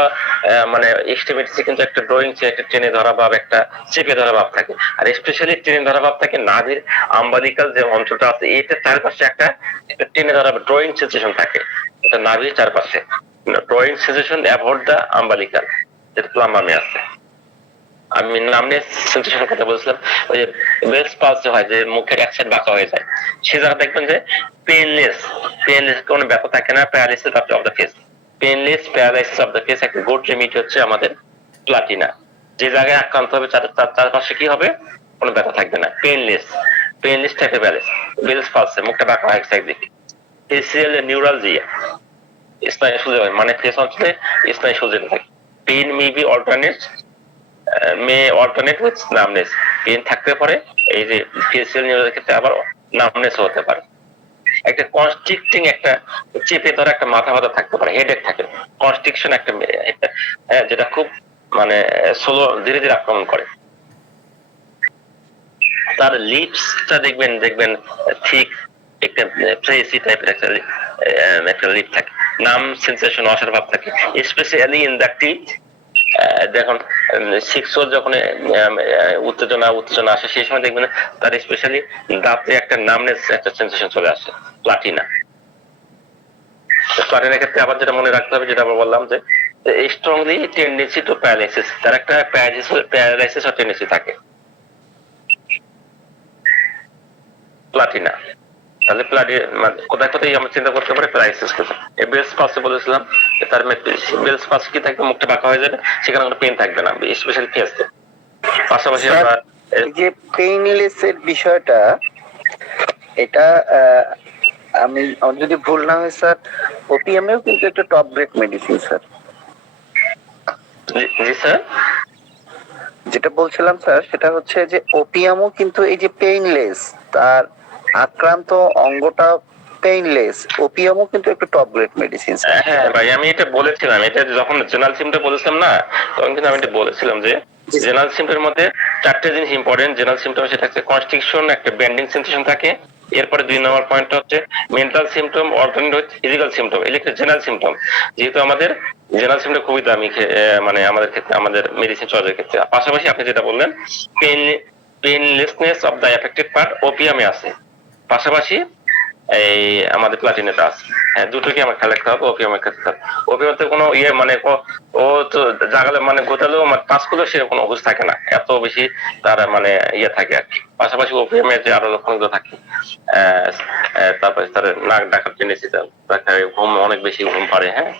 মানে এক্সট্রিমিটিসে কিন্তু একটা ড্রয়িং, একটা টেনে ধরা ভাব, একটা চেপে ধরা ভাব থাকে। আর স্পেশালি টেনে ধরা ভাব থাকে নাভির আম্বালিকাল যে অঞ্চলটা আছে, এটা চারপাশে একটা টেনে ধরা ড্রয়িং সেন্সেশন থাকে, এটা নাভির চারপাশে ড্রয়িং সেন্সেশন অ্যাবাউট দ্য আম্বালিকাল, যেটা প্লাম্বামে আছে। আমি নামনে সেন্সেশনের কথা বলছিলাম, ওই যে বেলস পালসে হয় যে মুখের এক সাইড বাঁকা হয়ে যায়, সে জায়গা দেখবেন যে পেনলেস, পেনলেস কোনো ব্যথা থাকে না, paralysis of the face, painless paralysis of the face একটা গুড রেমিডি হচ্ছে আমাদের প্লাটিনা। যে জায়গায় আক্রান্ত হবে তার চারপাশে কি হবে, কোনো ব্যথা থাকবে না, পেনলেস, পেনলেস টাইপের ব্যালেন্স, বেলস পালসে মুখটা বাঁকা হয় এক সাইড দিকে, এসিএল নিউরালজিয়া, স্নায়ু সুজে হয়, মানে ফেস অঞ্চলে স্নায়ু সুজে থাকে, pain may be alternate with numbness, pain থাকতে পারে, এই যে ফেসিয়াল নিউরোজের ক্ষেত্রে আবার নামনেস হতে পারে, একটা কনস্ট্রিক্টিং, একটা চেপে ধরা একটা মাথা ব্যথা থাকতে পারে, হেডেক থাকে, কনস্ট্রিকশন একটা যেটা খুব মানে স্লো, ধীরে ধীরে আক্রমণ করে। তার লিপসটা দেখবেন দেখবেন ঠিক একটা ফ্রেসি টাইপের একটা লিপ থাকে, নাম সেন্সেশন অসার ভাব থাকে, স্পেশালি ইন দ্য টিথ। দেখুন সেক্সুয়াল যখন উত্তেজনা আসে সেই সময় দেখবেন তার স্পেশালি দাঁতে একটা নামনেস, একটা সেন্সেশন চলে আসে, প্লাটিনা। প্লাটিনার ক্ষেত্রে আবার যেটা মনে রাখতে হবে, যেটা আবার বললাম যে স্ট্রংলি টেন্ডেন্সি টু প্যারালাইসিস, তার একটা প্যারালাইসিস টেন্ডেন্সি থাকে প্লাটিনা। তাহলে কোথায় কোথায় আমরা চিন্তা করতে পারি প্যারালাইসিস ক্ষেত্রে, বেলস পালসে বলেছিলাম তার বেলস পালস কি থাকবে, মুখটা বাঁকা হয়ে যাবে, সেখানে কোনো পেন থাকবে না, স্পেশালি ফেসে। পাশাপাশি আমরা যে পেইনলেস এর বিষয়টা, এটা আমি আমার যদি ভুল না হয় স্যার, ওপিএমেও কিন্তু একটা top grade medicine sir. Ji sir, যেটা বলছিলাম স্যার সেটা হচ্ছে যে ওপিয়ামও কিন্তু এই যে পেইনলেস, তার আক্রান্ত অঙ্গটা পেইনলেস, ওপিয়ামও কিন্তু একটা টপ গ্রেড মেডিসিন স্যার। হ্যাঁ ভাই, আমি এটা বলেছিলাম, এটা যখন জেনারেল সিমটা বলেছিলাম না, তখন কিন্তু আমি এটা বলেছিলাম যে জেনারেল সিমটার মধ্যে চারটে জিনিস ইম্পর্টেন্ট। জেনারেল সিমটম সেটা হচ্ছে কনস্ট্রিকশন, একটা বেন্ডিং সেন্সেশন থাকে, এরপরে 2 নম্বর পয়েন্টটা হচ্ছে mental symptom, alternate with physical symptom, এই একটা জেনারেল সিমটম। যেহেতু আমাদের জেনারেল সিমটম খুবই দামি মানে আমাদের ক্ষেত্রে, আমাদের মেডিসিন চয়েসের ক্ষেত্রে। পাশাপাশি আপনি যেটা বললেন পেইনলেসনেস অফ দ্য এফেক্টেড পার্ট ওপিয়ামে আছে, পাশাপাশি এই আমাদের প্লাটিনেটা আছে। হ্যাঁ, দুটোকে আমার খেয়াল রাখতে হবে। ওপিয়ামের ক্ষেত্রে ওপিয়ামতে কোনো মানে ও তো জাগালে মানে গোতালেও পাস করলেও সে কোনো অবস্থা থাকে না, এত বেশি তার মানে থাকে আর কি। পাশাপাশি ওপিয়ামের যে আরো লক্ষণগুলো থাকে, তারপরে তার নাক ডাকার টেন্ডেন্সি, ঘুম অনেক বেশি ঘুম পারে, হ্যাঁ,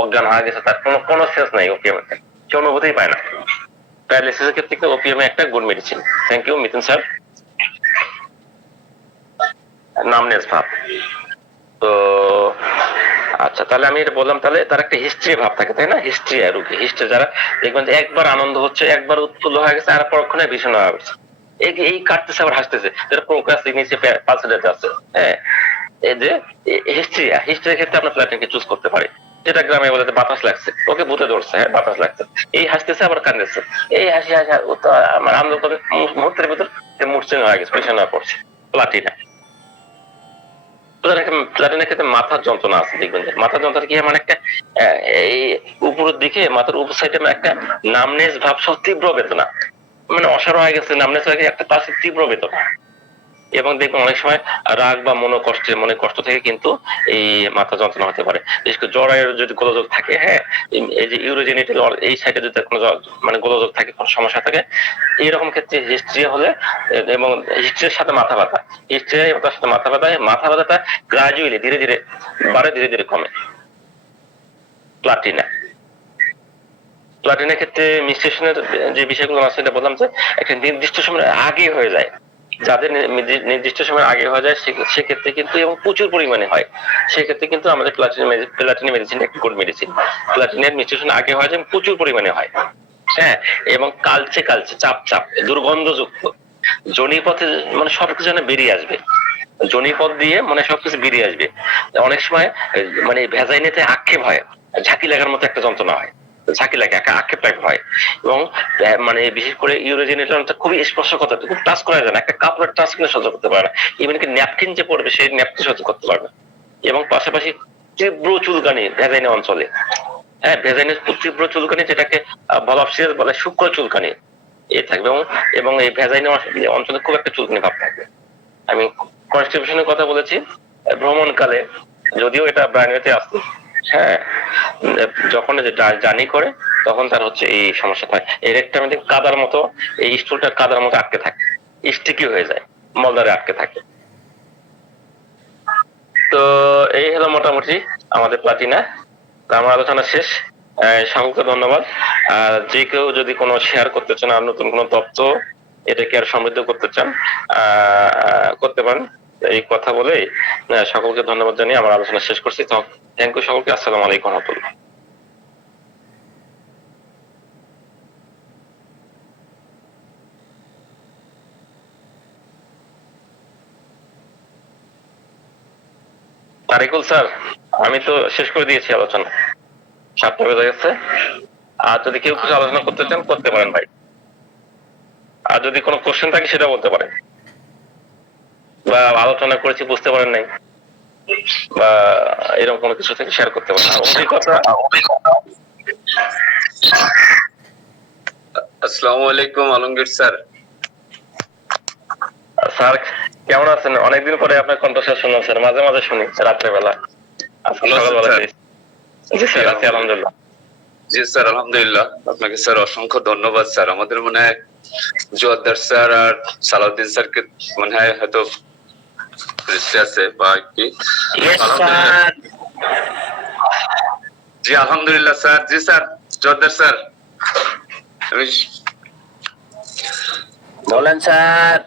অজ্ঞান হয়ে গেছে, তার কোনো সেন্স নাই ওপিয়ামের, সে অনুভূতিই পায় না। প্যারালাইসিসের ক্ষেত্রে ওপিয়ামে একটা good medicine. Thank you Mithun sir. Numbness ভাব, তো আচ্ছা, তাহলে আমি এটা বললাম, তাহলে তার একটা হিস্ট্রি ভাব থাকে, তাই না? হিস্ট্রি রোগী, হিস্ট্রি যারা দেখবেন যে একবার আনন্দ হচ্ছে, একবার উৎফুল্ল হয়ে গেছে, আর পরক্ষণে ভীষণ হয়ে গেছে, এই কাটতেছে আবার হাসতেছে, যেটা প্রোক্রাস্টিনেশন পালসেডেট আছে। হ্যাঁ, এই যে হিস্ট্রির ক্ষেত্রে আপনার প্ল্যাটিনকে চুজ করতে পারে। যেটা গ্রামে বলে বাতাস লাগছে, ওকে ভূতে ধরছে, হ্যাঁ বাতাস লাগছে, এই হাসতেছে আবার কাঁদতেছে, এই হাসি হাসি ও তো আমার আনন্দ করে মুহূর্তের ভিতর মূর্ছনা হয়ে গেছে, পেছনে পড়ছে, প্লাটিনা। প্লাটিনের ক্ষেত্রে মাথার যন্ত্রণা আছে, দেখবেন যে মাথার যন্ত্রণা কি মানে একটা এই উপরের দিকে মাথার উপর সাইডে একটা নামনেস ভাব সহ তীব্র বেদনা, মানে অসাড় হয়ে গেছে, নামনেস হয়ে গেছে, একটা পাশে তীব্র বেদনা। এবং দেখবেন অনেক সময় রাগ বা মনে কষ্ট থেকে কিন্তু এই মাথা যন্ত্রণা হতে পারে, বিশেষ করে জরায়ুর যদি গোলযোগ থাকে, হ্যাঁ, এই যে ইউরোজেনিটাল এই সাইডে যদি কোনো মানে গোলযোগ থাকে, কোনো সমস্যা থাকে, এইরকম ক্ষেত্রে হিস্ট্রি হলে, এবং হিস্ট্রির সাথে মাথা ব্যথা, হিস্ট্রির সাথে মাথা ব্যথাটা গ্রাজুয়ালি ধীরে ধীরে বাড়ে, ধীরে ধীরে কমে। প্লাটিনের ক্ষেত্রে মিস্টেশনের যে বিষয়গুলো আছে, এটা বললাম যে একটা নির্দিষ্ট সময় আগে হয়ে যায়, যাদের নির্দিষ্ট সময় আগে হয়ে যায় সেক্ষেত্রে কিন্তু, এবং প্রচুর পরিমাণে হয়, সেক্ষেত্রে কিন্তু আমাদের প্লাটিনি মেডিসিন একটা গুড মেডিসিন। প্লাটিনের মিস্টেশন আগে হয়ে যায়, প্রচুর পরিমাণে হয়, হ্যাঁ, এবং কালচে চাপ দুর্গন্ধযুক্ত যোনিপথে, মানে সবকিছু যেন বেরিয়ে আসবে, যোনিপথ দিয়ে মানে সবকিছু বেরিয়ে আসবে। অনেক সময় মানে ভেজাইনেতে আক্ষেপ হয়, ঝাঁকি লাগার মতো একটা যন্ত্রণা হয়, ঝাঁকি লাগে, আক্ষেপ টাইপ হয়, এবং মানে বিশেষ করে ইউরোজেনিটলটা খুবই স্পর্শকতা, খুব টাচ করা যায় না, একটা কাপড়ের টাচ কিন্তু সহ্য করতে পারে না, ইভেন কি ন্যাপকিন যে পড়বে সেই ন্যাপকিন সহ্য করতে পারবে, এবং পাশাপাশি তীব্র চুলকানি ভেজাইনা অঞ্চলে, হ্যাঁ ভেজাইনের তীব্র চুলকানি, যেটাকে ভলপসিয়াস বলে, সূক্ষ্ম চুলকানি এ থাকবে, এবং এই ভেজাইনা অঞ্চলে খুব একটা চুলকানি ভাব থাকবে। আমি কনস্টিপেশনের কথা বলেছি ভ্রমণকালে, যদিও এটা ব্রাইনওয়েতে আসতো, হ্যাঁ যখন জার্নি করে তখন তার হচ্ছে এই সমস্যা থাকে, এই রেকটার মধ্যে কাদার মতো, এই স্টুলটা কাদার মতো আটকে থাকে, স্টিকি হয়ে যায়, মলদারে আটকে থাকে। তো এই হলো মোটামুটি আমাদের প্লাটিনা। আমার আলোচনা শেষ। সকলকে ধন্যবাদ। আর যে কেউ যদি কোনো শেয়ার করতে চান আর নতুন কোনো তথ্য এটাকে আর সমৃদ্ধ করতে চান করতে পারেন। এই কথা বলে সকলকে ধন্যবাদ জানিয়ে আমার আলোচনা শেষ করছি। তো থ্যাংক ইউ সকলকে। আসসালামু আলাইকুম রহমতুল্লাহ। তারিকুল স্যার, আমি তো শেষ করে দিয়েছি আলোচনা, 7টা বেজে গেছে। আর যদি কেউ কিছু আলোচনা করতে চান করতে পারেন ভাই, আর যদি কোনো কোশ্চেন থাকে সেটা বলতে পারেন, বা আলোচনা করেছি বুঝতে পারেন নাই, বা এরকম কোনো কিছু থেকে শেয়ার করতে পারেন অভিজ্ঞতা। আসসালামু আলাইকুম আলমগীর স্যার। স্যার কেমন আছেন? অনেকদিন পরে আপনার কণ্ঠস্বর শুনলাম স্যার, মাঝে মাঝে শুনি রাত্রেবেলা, আজকে সকালবেলা। জি স্যার, আছি আলহামদুলিল্লাহ। জি স্যার আলহামদুলিল্লাহ। আপনাকে স্যার অসংখ্য ধন্যবাদ স্যার। আমাদের মনে হয় জোয়াদ্দার স্যার আর সালাউদ্দিন স্যারকে মনে হয় হয়তো আছে বা কি। জি আলহামদুলিল্লাহ sir. Ji sir Joardar sir বলেন স্যার।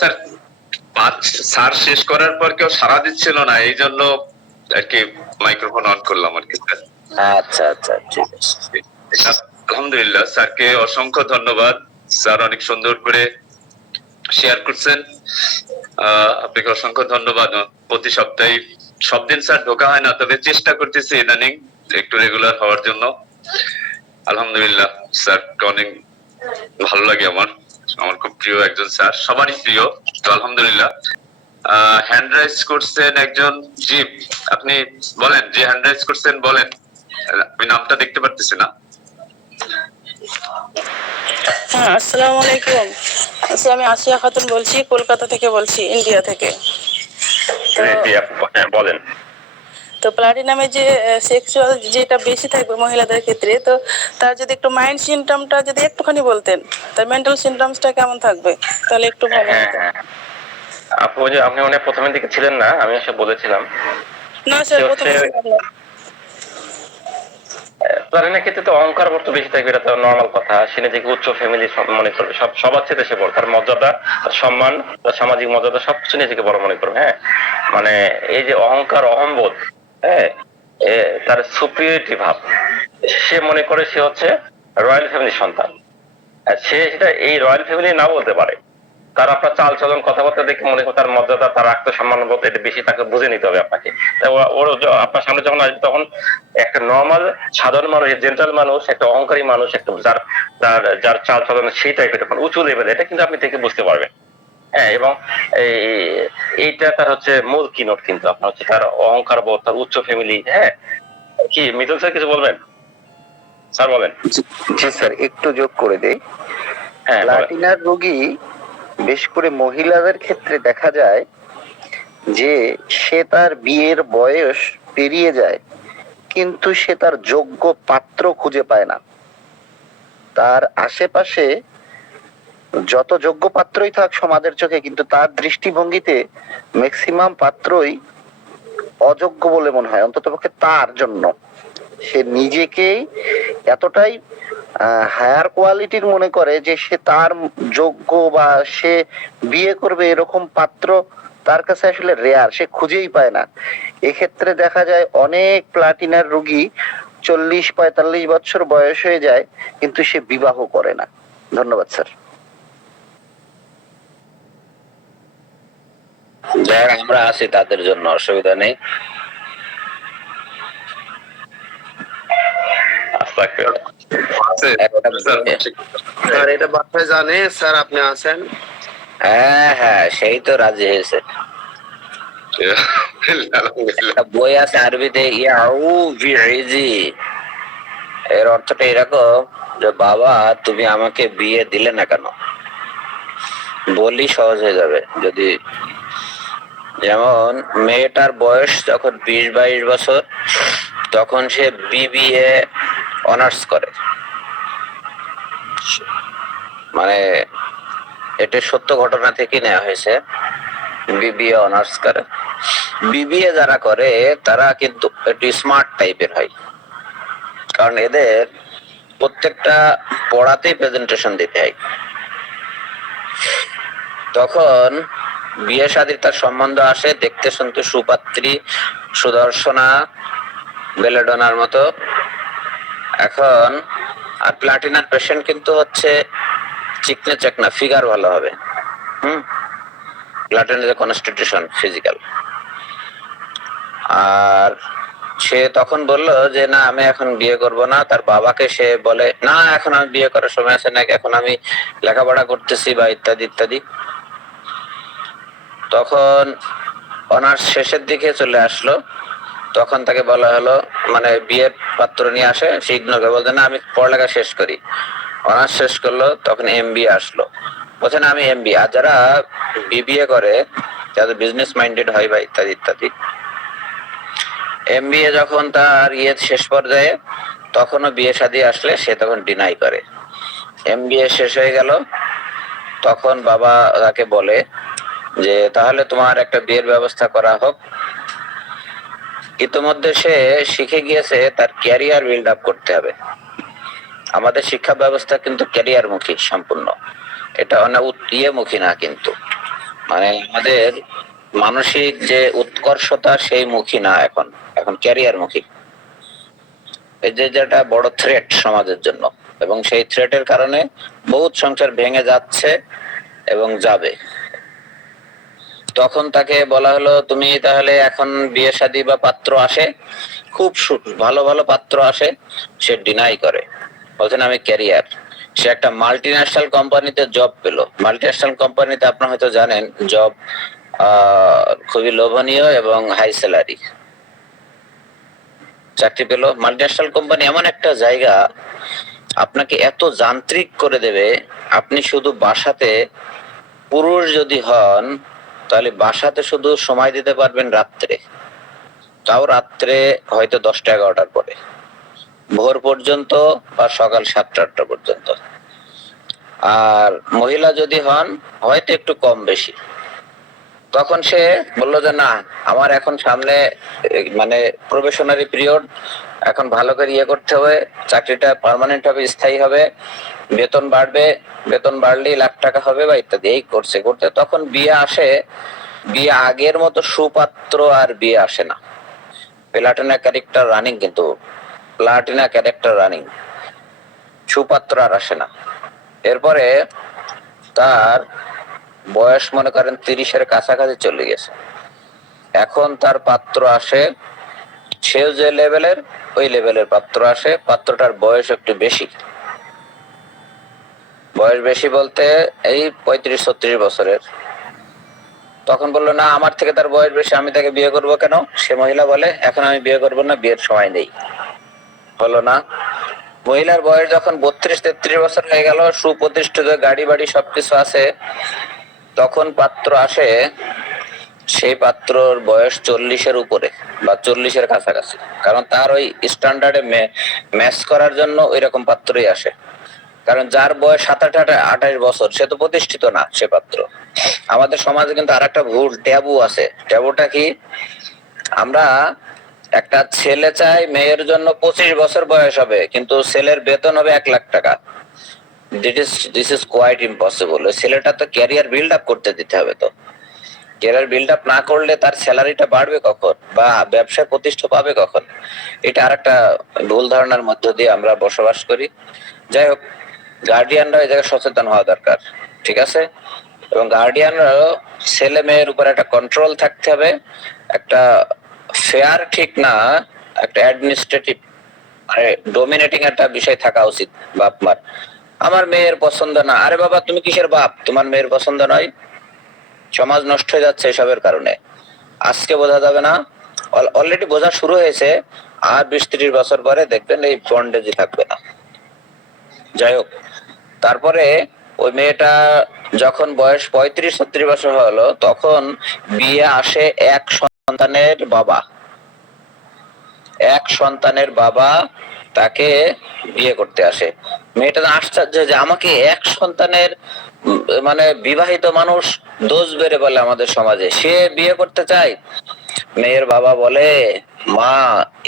স্যার স্যার শেষ করার পর কেউ সাড়া দিচ্ছিল না, এই জন্য আর কি মাইক্রোফোন অন করলাম আর কি স্যার। আচ্ছা আচ্ছা, ঠিক আছে। আলহামদুলিল্লাহ, স্যারকে অসংখ্য ধন্যবাদ। স্যার অনেক সুন্দর করে শেয়ার করছেন, আপনাকে অসংখ্য ধন্যবাদ। প্রতি সপ্তাহে সব দিন স্যার ঢোকা হয় না, তবে চেষ্টা করতেছি ইদানিং একটু রেগুলার হওয়ার জন্য। আলহামদুলিল্লাহ, স্যার অনেক ভালো লাগে আমার, আমার খুব প্রিয় একজন স্যার, সবারই প্রিয়। তো আলহামদুলিল্লাহ। হ্যান্ড রাইজ করছেন একজন। জি আপনি বলেন, যে হ্যান্ড রাইজ করছেন বলেন, আমি নামটা দেখতে পারতেছি না। হ্যাঁ, আসসালামু আলাইকুম। আমি আসিয়া খাতুন বলছি, কলকাতা থেকে বলছি, ইন্ডিয়া থেকে। বলেন। তো প্লাটিনামে যে সেক্সুয়াল যেটা বেশি থাকবে মহিলাদের ক্ষেত্রে, তো তার যদি একটু মাইন্ড সিমটমটা যদি একটুখানি বলতেন, তার মেন্টাল সিমটমসটা কেমন থাকবে, তাহলে একটু ভালো হতো। আপু যে আপনি মনে প্রথমের দিকে ছিলেন না, আমি এসে বলেছিলাম। না স্যার, প্রথমে প্লাটিনার ক্ষেত্রে তো অহংকার বর্ত বেশি থাকবে, এটা তো নর্মাল কথা। সে নিজেকে উচ্চ ফ্যামিলি মনে করবে, সবার চেয়ে সে বড়, তার মর্যাদা, তার সম্মান, তার সামাজিক মর্যাদা সবকিছু নিজেকে বড় মনে করবে। হ্যাঁ মানে এই যে অহংকার, অহম্বোধ, হ্যাঁ তার সুপিরিয়রিটি ভাব, সে মনে করে সে হচ্ছে রয়্যাল ফ্যামিলির সন্তান। সে সেটা এই রয়্যাল ফ্যামিলি না বলতে পারে, তার আপনার চাল চলন কথাবার্তা দেখে মনে করে তার মর্যাদা, তার আত্মসম্মান বোধ এটা বেশি, তাকে বুঝে নিতে হবে আপনাকে। ওর আপনার সামনে যখন আসবে তখন একটা নর্মাল সাধারণ মানুষ, জেন্টাল মানুষ, একটা অহংকারী মানুষ, একটা যার চাল চলন সেই টাইপের তখন উঁচু লেভেলে, এটা কিন্তু আপনি দেখে বুঝতে পারবেন। হ্যাঁ এবং এইটা তার হচ্ছে মূল কিনোট, কিন্তু আপনার হচ্ছে তার অহংকার বোধ, তার উচ্চ ফ্যামিলি। হ্যাঁ কি মিতুল স্যার কিছু বলবেন? স্যার বলেন। জি স্যার, একটু যোগ করে দেই। হ্যাঁ, প্লাটিনার রোগী বেশ করে মহিলাদের ক্ষেত্রে দেখা যায় যে সে তার বিয়ের বয়স পেরিয়ে যায়, কিন্তু সে তার যোগ্য পাত্র খুঁজে পায় না। তার আশেপাশে যত যোগ্য পাত্রই থাক সমাজের চোখে, কিন্তু তার দৃষ্টিভঙ্গিতে ম্যাক্সিমাম পাত্রই অযোগ্য বলে মনে হয়, অন্ততপক্ষে তার জন্য। সে নিজেকেই এতটাই হায়ার কোয়ালিটির মনে করে যে সে তার যোগ্য বা সে বিয়ে করবে এরকম পাত্র তার কাছে আসলে রেয়ার, সে খুঁজেই পায় না। এক্ষেত্রে দেখা যায় অনেক প্লাটিনার রোগী 40-45 বছর বয়স হয়ে যায়, কিন্তু সে বিবাহ করে না। ধন্যবাদ স্যার। যারা আমরা আছি তাদের জন্য অসুবিধা নেই। স্যার এটা বাসায় জানে স্যার আপনি আছেন? হ্যাঁ হ্যাঁ, সেই তো রাজি হয়েছে। আলহামদুলিল্লাহ। একটা বই আছে আরবিতে, ইয়াউ বিইজি, এর অর্থটা এরকম যে বাবা তুমি আমাকে বিয়ে দিলে না কেন, বলি সহজ হয়ে যাবে যদি, যেমন মেয়েটার বয়স যখন 20-22 বছর, তখন সে বিবিএ অনার্স করে, মানে এটা সত্য ঘটনা থেকে নেওয়া হয়েছে, বিবিএ অনার্স করে। বিবিএ যারা করে তারা কিন্তু একটু স্মার্ট টাইপের হয়, কারণ এদের প্রত্যেকটা পড়াতেই প্রেজেন্টেশন দিতে হয়। তখন বিয়ে শাদীর তার সম্বন্ধ আসে, দেখতে শুনতে সুপাত্রী, সুদর্শনা, বেলেডোনার মতো। এখন আর প্লাটিনার পেশেন্ট কিন্তু হচ্ছে চিকনে চাকনা, ফিগার ভালো হবে। প্লাটিনার কনস্টিটিউশন ফিজিক্যাল। আর সে তখন বললো যে না আমি এখন বিয়ে করব না। তার বাবাকে সে বলে না এখন আমি বিয়ে করার সময় আছে না, এখন আমি লেখাপড়া করতেছি বা ইত্যাদি ইত্যাদি। তখন অনার্স শেষের দিকে চলে আসলো, তখন তাকে বলা হলো, মানে বিয়ের পাত্র নিয়ে আসে, সে ইগনোর করে, বলতে না আমি পড়ালেখা শেষ করি। অনার্স শেষ করলো, তখন এমবিএ আসলো, বলছে না আমি এমবিএ। আর যারা বিবিএ করে যাদের বিজনেস মাইন্ডেড হয় বা ইত্যাদি ইত্যাদি, এমবিএ যখন তার শেষ পর্যায়ে, তখনও বিয়ে শাদী আসলে সে তখন ডিনাই করে। এমবিএ শেষ হয়ে গেল, তখন বাবা তাকে বলে যে তাহলে তোমার একটা বিয়ের ব্যবস্থা করা হোক। ইতিমধ্যে সে শিখে গিয়েছে তার ক্যারিয়ার বিল্ড আপ করতে হবে। আমাদের শিক্ষা ব্যবস্থা কিন্তু ক্যারিয়ার মুখী সম্পূর্ণ, এটা অনেক মুখী না, কিন্তু মানে আমাদের মানসিক যে উৎকর্ষতা সেই মুখী না, এখন এখন ক্যারিয়ার মুখী। এই যে যেটা বড় থ্রেট সমাজের জন্য, এবং সেই থ্রেটের কারণে বহুত সংসার ভেঙে যাচ্ছে এবং যাবে। তখন তাকে বলা হলো তুমি তাহলে এখন বিয়ে শাদী বা পাত্র আসে, খুব ভালো ভালো পাত্র আসে, সে ডিনাই করে, বলছেন আমি ক্যারিয়ার। সে একটা মাল্টিন্যাশনাল কোম্পানিতে জব পেল। মাল্টিন্যাশনাল কোম্পানিতে আপনারা হয়তো জানেন জব খুবই লোভনীয় এবং হাই স্যালারি, চাকরি পেল। মাল্টিন্যাশনাল কোম্পানি এমন একটা জায়গা, আপনাকে এত যান্ত্রিক করে দেবে, আপনি শুধু বাসাতে, পুরুষ যদি হন তাহলে বাসাতে শুধু সময় দিতে পারবেন রাত্রে, তাও রাত্রে হয়তো 10টা-11টার পরে, ভোর পর্যন্ত বা সকাল 7টা-8টা পর্যন্ত। আর মহিলা যদি হন হয়তো একটু কম বেশি। তখন সে বললো যে না আমার এখন সামনে মানে প্রবেশনারি পিরিয়ড, এখন ভালো করে করতে হবে, চাকরিটা পার্মানেন্ট হবে, স্থায়ী হবে, বেতন বাড়বে, বেতন বাড়লেই লাখ টাকা হবে বা ইত্যাদি। এই করছে করতে তখন বিয়ে আসে। বিয়ে আগের মতো সুপাত্র আর বিয়ে আসে না। প্লাটিনা ক্যারেক্টার রানিং, কিন্তু প্লাটিনা ক্যারেক্টার রানিং, সুপাত্র আর আসে না। এরপরে তার বয়স মনে করেন 30-এর কাছাকাছি চলে গেছে, এখন তার পাত্র আসে, সেও যে লেভেলের ওই লেভেলের পাত্র আসে। পাত্রটার বয়স একটু বেশি, বয়স বেশি বলতে এই 35-36 বছরের। তখন বললো না আমার থেকে তার বয়স বেশি, আমি তাকে বিয়ে করব কেন? সে মহিলা বলে এখন আমি বিয়ে করব না, বিয়ের সময় নেই। হলো না। মহিলার বয়স যখন 32-33 বছর হয়ে গেল, সুপ্রতিষ্ঠিত, গাড়ি বাড়ি সবকিছু আছে, তখন পাত্র আসে, সেই পাত্রর বয়স 40-এর উপরে বা 40-এর কাছাকাছি, কারণ তার ওই স্ট্যান্ডার্ডে ম্যাচ করার জন্য ওই রকম পাত্রই আসে। কারণ যার বয়স 27-28 বছর সে তো প্রতিষ্ঠিত না, সে পাত্র। আমাদের সমাজে কিন্তু আরেকটা ভুল ট্যাবু আছে। ট্যাবুটা কি? আমরা একটা ছেলে চাই মেয়ের জন্য 25 বছর বয়স হবে, কিন্তু ছেলের বেতন হবে 1 লাখ টাকা। This is quite impossible. ছেলেটা তো ক্যারিয়ার বিল্ড আপ করতে দিতে হবে, তো ক্যারিয়ার বিল্ড আপ না করলে তার স্যালারিটা বাড়বে কখন বা ব্যবসায় প্রতিষ্ঠা পাবে কখন? এটা আরেকটা ভুল ধারণার মধ্য দিয়ে আমরা বসবাস করি। যাই হোক, গার্ডিয়ানরা এই জায়গায় সচেতন হওয়া দরকার, ঠিক আছে? এবং গার্ডিয়ানরাও ছেলে মেয়ের উপর একটা কন্ট্রোল থাকতে হবে, একটা ফেয়ার ঠিক না, একটা অ্যাডমিনিস্ট্রেটিভ মানে ডোমিনেটিং একটা বিষয় থাকা উচিত বাপ মার। আমার মেয়ের পছন্দ না, আরে বাবা তুমি কিসের বাপ, তোমার মেয়ের পছন্দ নয়? সমাজ নষ্ট হয়ে যাচ্ছে এসবের কারণে। আজকে বোঝা যাবে না, অলরেডি বোঝা শুরু হয়েছে, আর 20-30 বছর পরে দেখবেন এই বন্ডেজই থাকবে না। যাই হোক, তারপরে ওই মেয়েটা যখন বয়স 35-36 বছর হলো, তখন বিয়ে আসে এক সন্তানের বাবা তাকে বিয়ে করতে আসে। মেয়েটা আশ্চর্য যে আমাকে এক সন্তানের মানে বিবাহিত মানুষ দোষ বেড়ে বলে আমাদের সমাজে, সে বিয়ে করতে চায়। মেয়ের বাবা বলে, মা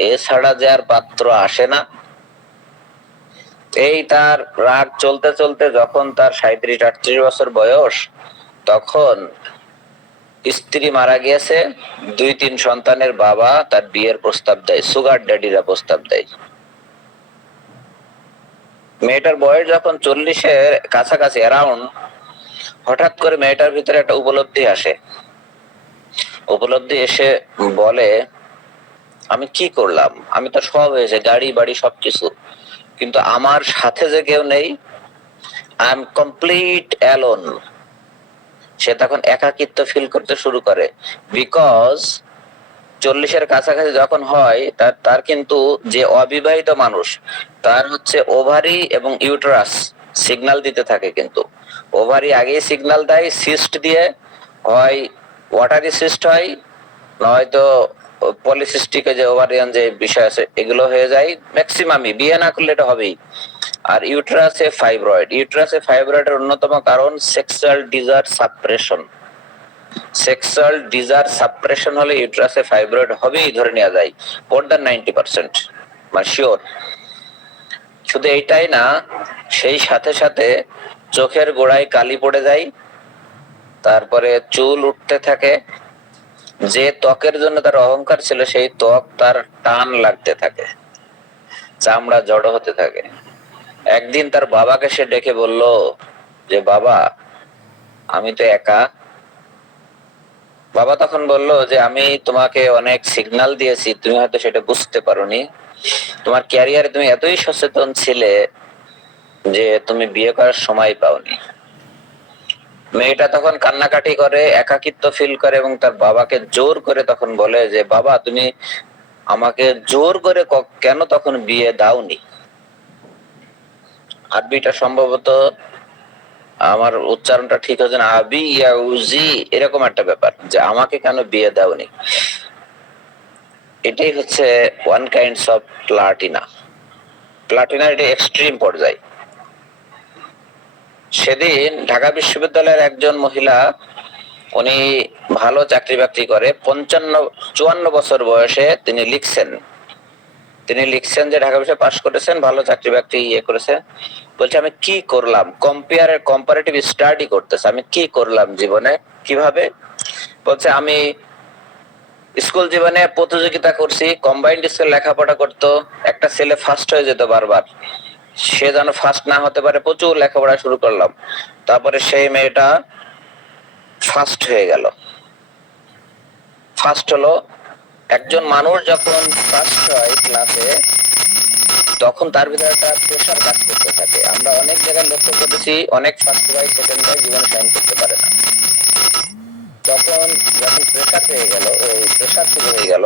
এ ছাড়া যে আর পাত্র আসে না। এই তার রাগ চলতে চলতে যখন তার 37-38 বছর বয়স, তখন স্ত্রী মারা গিয়েছে, 2-3 সন্তানের বাবা তার বিয়ের প্রস্তাব দেয়, সুগার ড্যাডিরা প্রস্তাব দেয়। মেয়েটার বয়স যখন 40-এর কাছাকাছি অ্যারাউন্ড, হঠাৎ করে মেয়েটার ভিতরে একটা উপলব্ধি এসে বলে, আমি কি করলাম, আমি তো সব হয়েছে, গাড়ি বাড়ি সবকিছু, কিন্তু আমার সাথে যে কেউ নেই, আই এম কমপ্লিট অ্যালোন। সে তখন একাকিত্ব ফিল করতে শুরু করে, বিকজ 40-এর কাছাকাছি যখন হয়, তার কিন্তু যে অবিবাহিত মানুষ, তার হচ্ছে ওভারি এবং ইউটেরাস সিগন্যাল দিতে থাকে, কিন্তু ওভারি আগেই সিগন্যাল দেয় সিস্ট দিয়ে, হয় ওয়াটারি সিস্ট হয়, নয়তো পলিসিস্টিক যে ওভারিয়ান যে বিষয় আছে এগুলো হয়ে যায় ম্যাক্সিমামই, বিয়ে না করলে এটা হবেই। আর ইউটেরাসে ফাইব্রয়েডের অন্যতম কারণ সেক্সুয়াল ডিজার সাপ্রেশন হলে ইউটেরাসে ফাইব্রয়েড হবেই ধরে নেওয়া যায়, মোর দ্যান 90%, মানে শিওর। শুধু এইটাই না, সেই সাথে সাথে চোখের গোড়ায় কালি পড়ে যায়, তারপরে চুল উঠতে থাকে, যে ত্বকের জন্য তার অহংকার ছিল সেই ত্বক তার টান লাগতে থাকে, চামড়া জড়ো হতে থাকে। একদিন তার বাবাকে সে ডেকে বলল যে, বাবা আমি তো একা। বাবা তখন বলল যে, আমি তোমাকে অনেক সিগন্যাল দিয়েছি, তুমি হয়তো সেটা বুঝতে পারোনি, তোমার ক্যারিয়ারে তুমি এতই সচেতন ছিলে যে তুমি বিয়ে করার সময় পাওনি। মেয়েটা তখন কান্নাকাটি করে, একাকিত্ব ফিল করে, এবং তার বাবাকে জোর করে তখন বলে যে, বাবা তুমি আমাকে জোর করে কেন তখন বিয়ে দাওনি। আরবিটা সম্ভবত, আমার উচ্চারণটা ঠিক হচ্ছে না, আবি ইয়াউজি এরকম একটা ব্যাপার, যে আমাকে কেন বিয়ে দাওনি। এটাই হচ্ছে ওয়ান কাইন্ডস অফ প্লাটিনা, এটা এক্সট্রিম পর্যায়ে। সেদিন ঢাকা বিশ্ববিদ্যালয়ের একজন মহিলা, উনি ভালো চাকরি বাকরি করে, 54 বছর বয়সে তিনি লিখছেন যে ঢাকা বিশ্ববিদ্যালয়ে পাশ করেছেন, ভালো চাকরি বাকরি করেছে। বলছে আমি কি করলাম, কম্পারেটিভ স্টাডি করতেছে, আমি কি করলাম জীবনে, কিভাবে। বলছে আমি স্কুল জীবনে প্রতিযোগিতা করছি, কম্বাইন্ড স্কুল লেখাপড়া করতো, একটা ছেলে ফার্স্ট হয়ে যেত বারবার, সে যেন ফার্স্ট না হতে পারে, প্রচুর লেখাপড়া শুরু করলাম, তারপরে সেই মেয়েটা ফার্স্ট হয়ে গেল। ফার্স্ট হলো, একজন মানুষ যখন ফার্স্ট হয় ক্লাসে, তখন তার ভিতরে একটা প্রেশার কাজ করতে থাকে। আমরা অনেক জায়গায় লক্ষ্য করেছি, অনেক ফার্স্ট হয় সেকেন্ড হয় জীবনে সাইন করতে পারে না। তখন যখন প্রেশার পেয়ে গেল, ওই প্রেশার শুরু হয়ে গেল,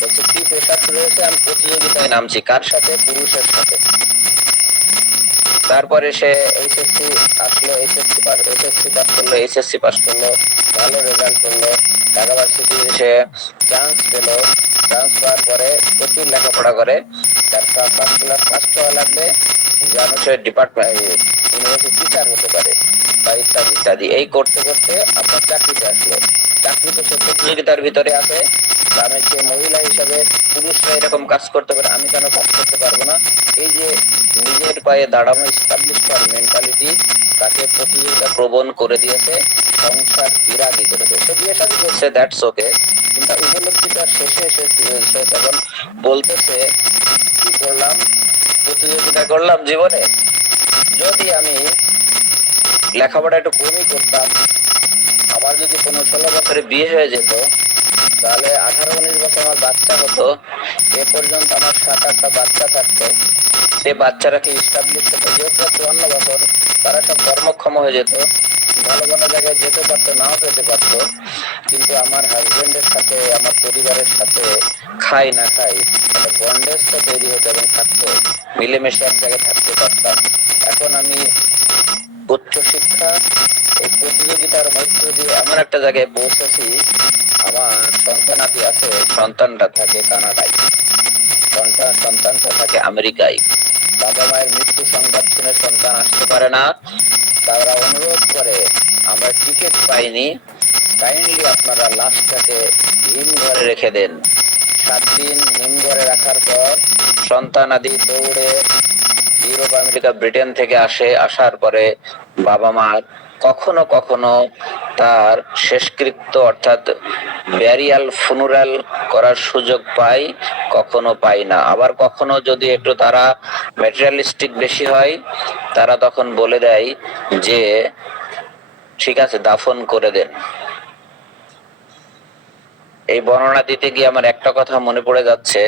বলছে কি প্রেশার শুরু হয়েছে, আমি প্রতিযোগিতায় নামছি, কার সাথে, পুরুষের সাথে। তারপরে সে এইচএসসি আসলো, এইচএসসি পাস করলো, ভালো রেজাল্ট করলো, ঢাকা ভার্সিটি সে চান্স পেলো। চান্স পাওয়ার পরে প্রচুর লেখাপড়া করে, তার ফার্স্ট ক্লাস ফার্স্ট হওয়া লাগবে, যেন সে ইউনিভার্সিটি টিচার হতে পারে বা ইত্যাদি। এই করতে করতে আপনার চাকরিতে আসলো। চাকরিতে সে প্রতিযোগিতার ভিতরে আছে, আমি সে মহিলা হিসাবে, পুরুষরা এরকম কাজ করতে পারে, আমি কেন কাজ করতে পারবো না। এই যে নিজের পায়ে দাঁড়ানো, এস্টাবলিশ করার মেন্টালিটি তাকে প্রতিযোগিতা প্রবণ করে দিয়েছে, সংসার বিরাগী করে দিয়েছে। সে বিয়ে শাদী করছে, দ্যাটস ওকে, কিন্তু উপলব্ধিটা শেষে এসে সে তখন বলতেছে, কি করলাম, প্রতিযোগিতা করলাম জীবনে, যদি আমি লেখাপড়া একটু কমই করতাম, আমার যদি 15-16 বছরে বিয়ে হয়ে যেত, তাহলে 18-19 বছর আমার বাচ্চা হতো, এ পর্যন্ত আমার 7-8টা বাচ্চা থাকতো, সে বাচ্চারাকে ইস্টাবলিশ হতো, যেহেতু 54 বছর, তারা সব কর্মক্ষম হয়ে যেত, ভালো ভালো জায়গায় যেতে পারতো, নাও যেতে পারতো। কিন্তু আমার হাজবেন্ডের সাথে, আমার পরিবারের সাথে খাই না খাই, একটা বন্ডেজ তো তৈরি হতো এবং থাকতো, মিলেমিশে এক জায়গায় থাকতে পারতাম। এখন আমি উচ্চশিক্ষা এই প্রতিযোগিতার মধ্য দিয়ে এমন একটা জায়গায় পৌঁছেছি, আমার সন্তানাদি আছে, সন্তানটা থাকে কানাডায়, সন্তানটা থাকে আমেরিকায়। বাবা মায়ের মৃত্যু সংবাদ শুনে সন্তান আসতে পারে না, তারা অনুরোধ করে, আমরা টিকিট পাইনি, কাইন্ডলি আপনারা লাশটাকে হিমঘরে রেখে দেন। 7 দিন হিমঘরে রাখার পর সন্তানাদি দৌড়ে ইউরোপ, আমেরিকা, ব্রিটেন থেকে আসার পরে বাবা মা কখনো কখনো তার শেষকৃত্য অর্থাৎ ব্যারিয়াল ফুনুরাল করার সুযোগ পাই, কখনো পাই না। আবার কখনো যদি একটু তারা ম্যাটেরিয়ালিস্টিক বেশি হয়, তারা তখন বলে দেয় যে ঠিক আছে দাফন করে দেন। এই বর্ণনা দিতে গিয়ে আমার একটা কথা মনে পড়ে যাচ্ছে,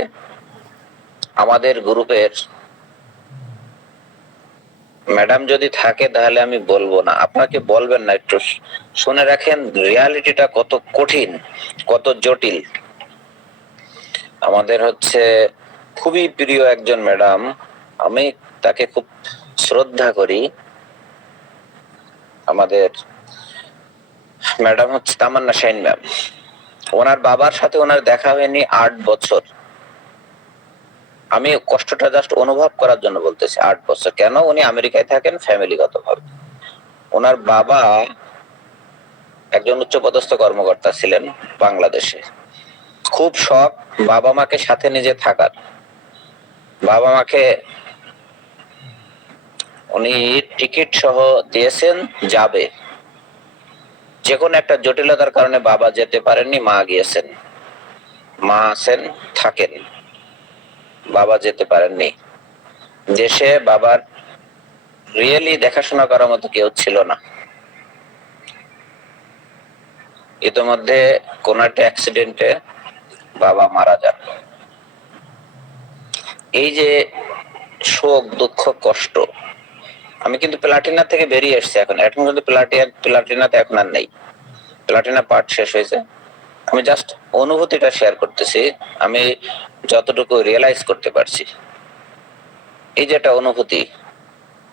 আমাদের গ্রুপের ম্যাডাম যদি থাকে তাহলে আমি বলবো না, আপনাকে বলবেন না, একটু শুনে রাখেন রিয়ালিটিটা কত কঠিন, কত জটিল। আমাদের হচ্ছে খুবই প্রিয় একজন ম্যাডাম, আমি তাকে খুব শ্রদ্ধা করি। আমাদের ম্যাডাম হচ্ছে তামান্না শাইন ম্যাম। ওনার বাবার সাথে ওনার দেখা হয়নি 8 বছর। আমি কষ্টটা জাস্ট অনুভব করার জন্য বলতেছি, 8 বছর কেন, উনি আমেরিকায় থাকেন ফ্যামিলিগত ভাবে। ওনার বাবা একজন উচ্চপদস্থ কর্মকর্তা ছিলেন বাংলাদেশে। খুব শখ বাবা মাকে সাথে নিজে থাকার। বাবা মাকে উনি টিকিট সহ দিয়েছেন, যাবে। যে কোনো একটা জটিলতার কারণে বাবা যেতে পারেননি, মা গিয়েছেন, মা আছেন, থাকেন, বাবা যেতে পারেননি। দেশে বাবার রিয়েলি দেখাশোনা করার মতো কেউ ছিল না। ইতিমধ্যে কোন একটা অ্যাক্সিডেন্টে বাবা মারা যান। এই যে শোক, দুঃখ, কষ্ট, আমি কিন্তু প্লাটিনা থেকে বেরিয়ে এসেছি। এখন কিন্তু প্লাটিনাতে এখন আর নেই, প্লাটিনা পার্ট শেষ হয়েছে। আমি জাস্ট অনুভূতিটা শেয়ার করতেছি, আমি যতটুকু রিয়েলাইজ করতে পারছি। এই যে একটা অনুভূতি,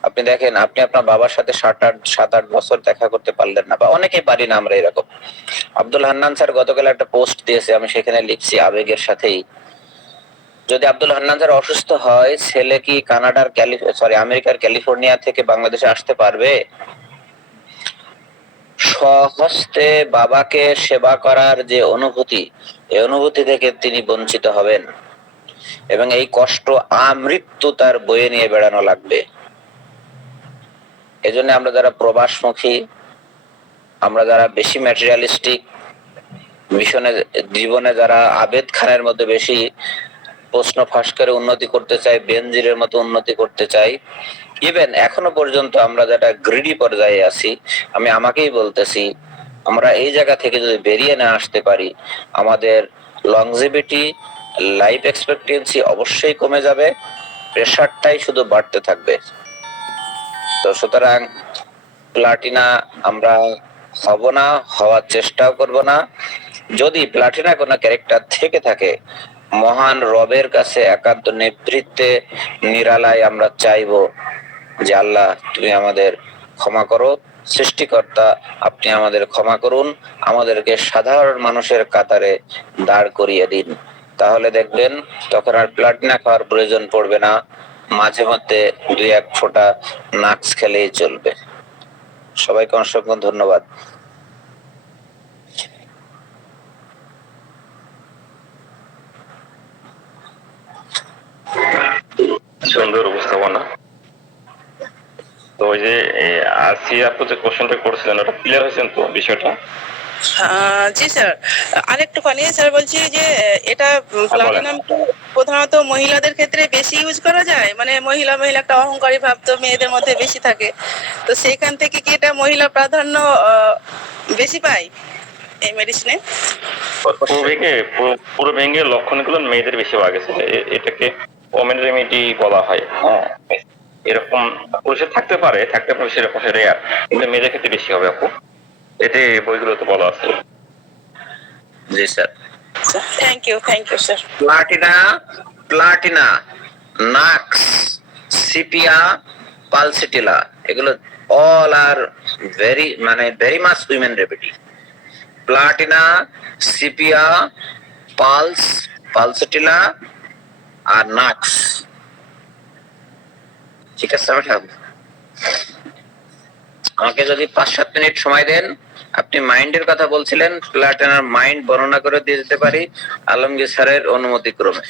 আপনি দেখেন, আপনি আপনার বাবার সাথে 7-8 বছর দেখা করতে পারলেন না, বা অনেকেই পারি না আমরা এরকম। আব্দুল হান্নান স্যার গতকাল একটা পোস্ট দিয়েছে, আমি সেখানে লিখছি আবেগের সাথেই, যদি আব্দুল হান্নান স্যার অসুস্থ হয়, ছেলে কি আমেরিকার ক্যালিফোর্নিয়া থেকে বাংলাদেশে আসতে পারবে? স্বহস্তে বাবাকে সেবা করার যে অনুভূতি, এই অনুভূতি থেকে তিনি বঞ্চিত হবেন, এবং এই কষ্ট আমৃত্যু তার বয়ে নিয়ে বেড়ানো লাগবে। এজন্য আমরা যারা প্রবাসমুখী, আমরা যারা বেশি ম্যাটেরিয়ালিস্টিক মিশনে, জীবনে যারা আবেদ খানের মধ্যে বেশি প্রশ্ন ফাঁস করে উন্নতি করতে চাই, বেনজিরের মতো উন্নতি করতে চাই, ইভেন এখনো পর্যন্ত আমরা যারা গ্রিডি পর্যায়ে আছি, আমি আমাকেই বলতেছি, আমরা এই জায়গা থেকে যদি বেরিয়ে না আসতে পারি, আমাদের লংজিভিটি, লাইফ এক্সপেক্টেন্সি অবশ্যই কমে যাবে, প্রেশারটাই শুধু বাড়তে থাকবে। তো সুতরাং প্লাটিনা আমরা হব না, হওয়ার চেষ্টাও করব না। যদি প্লাটিনা কোনো ক্যারেক্টার থেকে থাকে, মহান রবের কাছে একান্ত নেতৃত্বে নিরালায় আমরা চাইবো যে আল্লাহ তুমি আমাদের ক্ষমা করো, সৃষ্টিকর্তা আপনি আমাদের ক্ষমা করুন, আমাদেরকে সাধারণ মানুষের কাতারে দাঁড় করিয়ে দিন। তাহলে দেখবেন তখন আর প্লাটিনা খাওয়ার প্রয়োজন পড়বে না, মাঝে মধ্যে 2-1 ফোঁটা নাক্স খেলেই চলবে। সবাইকে অসংখ্য ধন্যবাদ। সুন্দর উপস্থাপনা। তো ওই যে আসি আপু যে কোশ্চেনটা করছিলেন, ওটা ক্লিয়ার হয়েছেন তো বিষয়টা? জি স্যার, আরেকটুখানি স্যার বলছি যে এটা প্লাটিনাম প্রধানত মহিলাদের ক্ষেত্রে বেশি ইউজ করা যায়, মানে মহিলা একটা অহংকারী ভাব তো মেয়েদের মধ্যে বেশি থাকে, তো সেইখান থেকে কি এটা মহিলা প্রাধান্য বেশি পায় এই মেডিসিনে? পুরো ভেঙে লক্ষণগুলো মেয়েদের বেশি পাওয়া গেছে, এটাকে ওমেন রেমেডি বলা হয়। হ্যাঁ, এরকম পুরুষের থাকতে পারে সেরকম রেয়ার, কিন্তু মেয়েদের ক্ষেত্রে বেশি হবে আপু, এতে বইগুলোতে বলা আছে। Ji sir. Thank you sir. Platina, Nux, Sepia, Pulsatilla, এগুলো all are very much women remedy. Platina, Sepia, Pulsatilla আর নাক্স। ঠিক আছে ম্যাডাম, আমাকে যদি 5-7 মিনিট সময় দেন, আপনি মাইন্ডের কথা বলছিলেন, প্লাটিনার মাইন্ড বর্ণনা করে দিয়ে যেতে পারি আলমগীর স্যারের অনুমতি ক্রমে।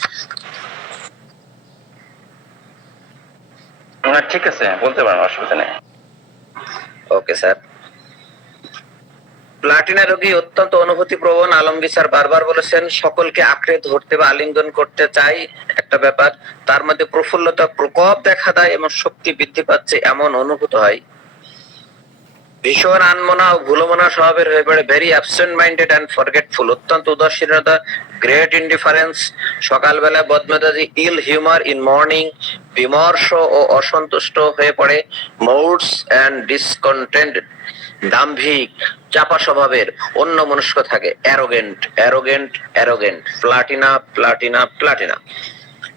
ঠিক আছে, বলতে পারেন, অসুবিধা নেই। Okay sir. প্লাটিনা রোগী অত্যন্ত অনুভূতি প্রবণ। আলমগীর স্যার বারবার বলেছেন সকলকে আঁকড়ে ধরতে বা আলিঙ্গন করতে চাই, একটা ব্যাপার। তার মধ্যে প্রফুল্লতা প্রকোপ দেখা দেয় এবং শক্তি বৃদ্ধি পাচ্ছে এমন অনুভূত হয়। ভীষণ আনমনা ও ভুলমনা স্বভাবের হয়ে পড়ে, very absent minded and forgetful, অত্যন্ত উদাসীনতা, গ্রেট ইনডিফারেন্স, সকালবেলা বদমেজাজি, ইল হিউমার ইন মর্নিং, বিমর্ষ ও অসন্তুষ্ট হয়ে পড়ে, মুডস অ্যান্ড ডিসকন্টেন্টেড, দাম্ভিক, চাপা স্বভাবের, অন্যমনস্ক থাকে, অ্যারোগেন্ট।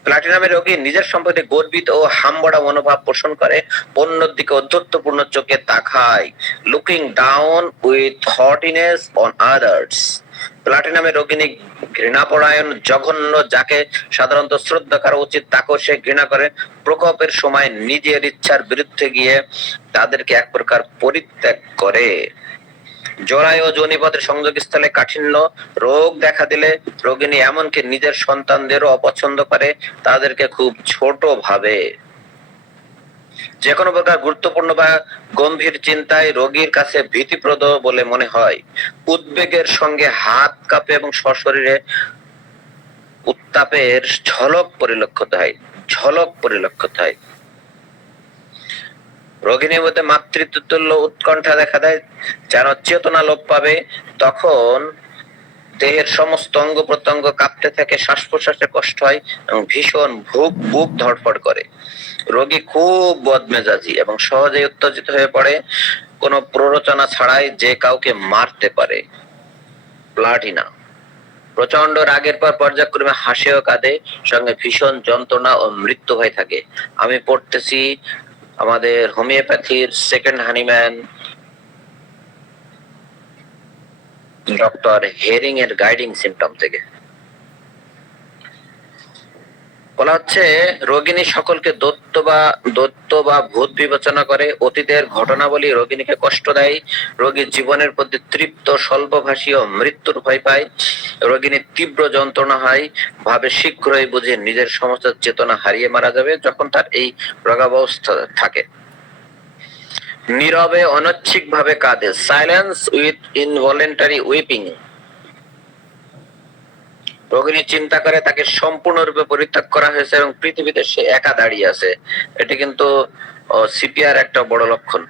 প্লাটিনামের রোগী নিজের সম্পর্কে গর্বিত ও হাম্বড়া মনোভাব পোষণ করে, অন্যের দিকে অধ্যত্বপূর্ণ চোখে তাকায়, looking down with haughtiness on others. প্লাটিনামের রোগিনী ঘৃণাপরায়ণ, জঘন্য, যাকে সাধারণত শ্রদ্ধা করা উচিত তাকেও সে ঘৃণা করে, প্রকোপের সময় নিজের ইচ্ছার বিরুদ্ধে গিয়ে তাদেরকে এক প্রকার পরিত্যাগ করে। জরায়ু ও যোনিপথের সংযোগস্থলে কাঠিন্য রোগ দেখা দিলে রোগিনী এমনকি নিজের সন্তানদেরও অপছন্দ করে, তাদেরকে খুব ছোট ভাবে। যে কোনো প্রকার গুরুত্বপূর্ণ বা গম্ভীর চিন্তায় রোগীর কাছে ভীতিপ্রদ বলে মনে হয়। উদ্বেগের সঙ্গে হাত কাঁপে এবং সশরীরে উত্তাপের ঝলক পরিলক্ষিত হয়। রোগিণীর মধ্যে মাতৃত্ব তুল্য উৎকণ্ঠা দেখা দেয়, যেন চেতনা লোপ পাবে। তখন দেহের সমস্ত অঙ্গ প্রত্যঙ্গ কাঁপতে থাকে, শ্বাস প্রশ্বাসে কষ্ট হয় এবং ভীষণ বুক ধড়ফড় করে। রোগী খুব বদমেজাজি এবং সহজে উত্তেজিত হয়ে পড়ে, কোনো প্ররোচনা ছাড়াই যে কাউকে মারতে পারে। প্লাটিনা প্রচন্ড রাগের পর পর্যায়ক্রমে হাসে ও কাঁদে, সঙ্গে ভীষণ যন্ত্রণা ও মৃত্যু হয়ে থাকে। আমি পড়তেছি আমাদের হোমিওপ্যাথির সেকেন্ড হানিম্যান ডক্টর হেরিং এর গাইডিং সিম্পটম থেকে। বলা হচ্ছে রোগিণী সকলকে দৈত্য বা ভূত বিবেচনা করে, অতীতের ঘটনাবলী রোগিণীকে কষ্ট দেয়, রোগীর জীবনের প্রতি তৃপ্ত, স্বল্পভাষী ও মৃত্যুর ভয় পায়। রোগিণীর তীব্র যন্ত্রণা হয়, ভাবে শীঘ্রই বুঝে নিজের সমস্ত চেতনা হারিয়ে মারা যাবে যখন তার এই রোগাবস্থা থাকে। নীরবে অনৈচ্ছিক ভাবে কাঁদে, সাইলেন্স উইথ ইনভলেন্টারি উইপিং। রোগিণী চিন্তা করে তাকে সম্পূর্ণরূপে পরিত্যাগ করা হয়েছে এবং পৃথিবীতে সে একা দাঁড়িয়ে আছে। এটি কিন্তু সিপিআর একটা বড় লক্ষণ।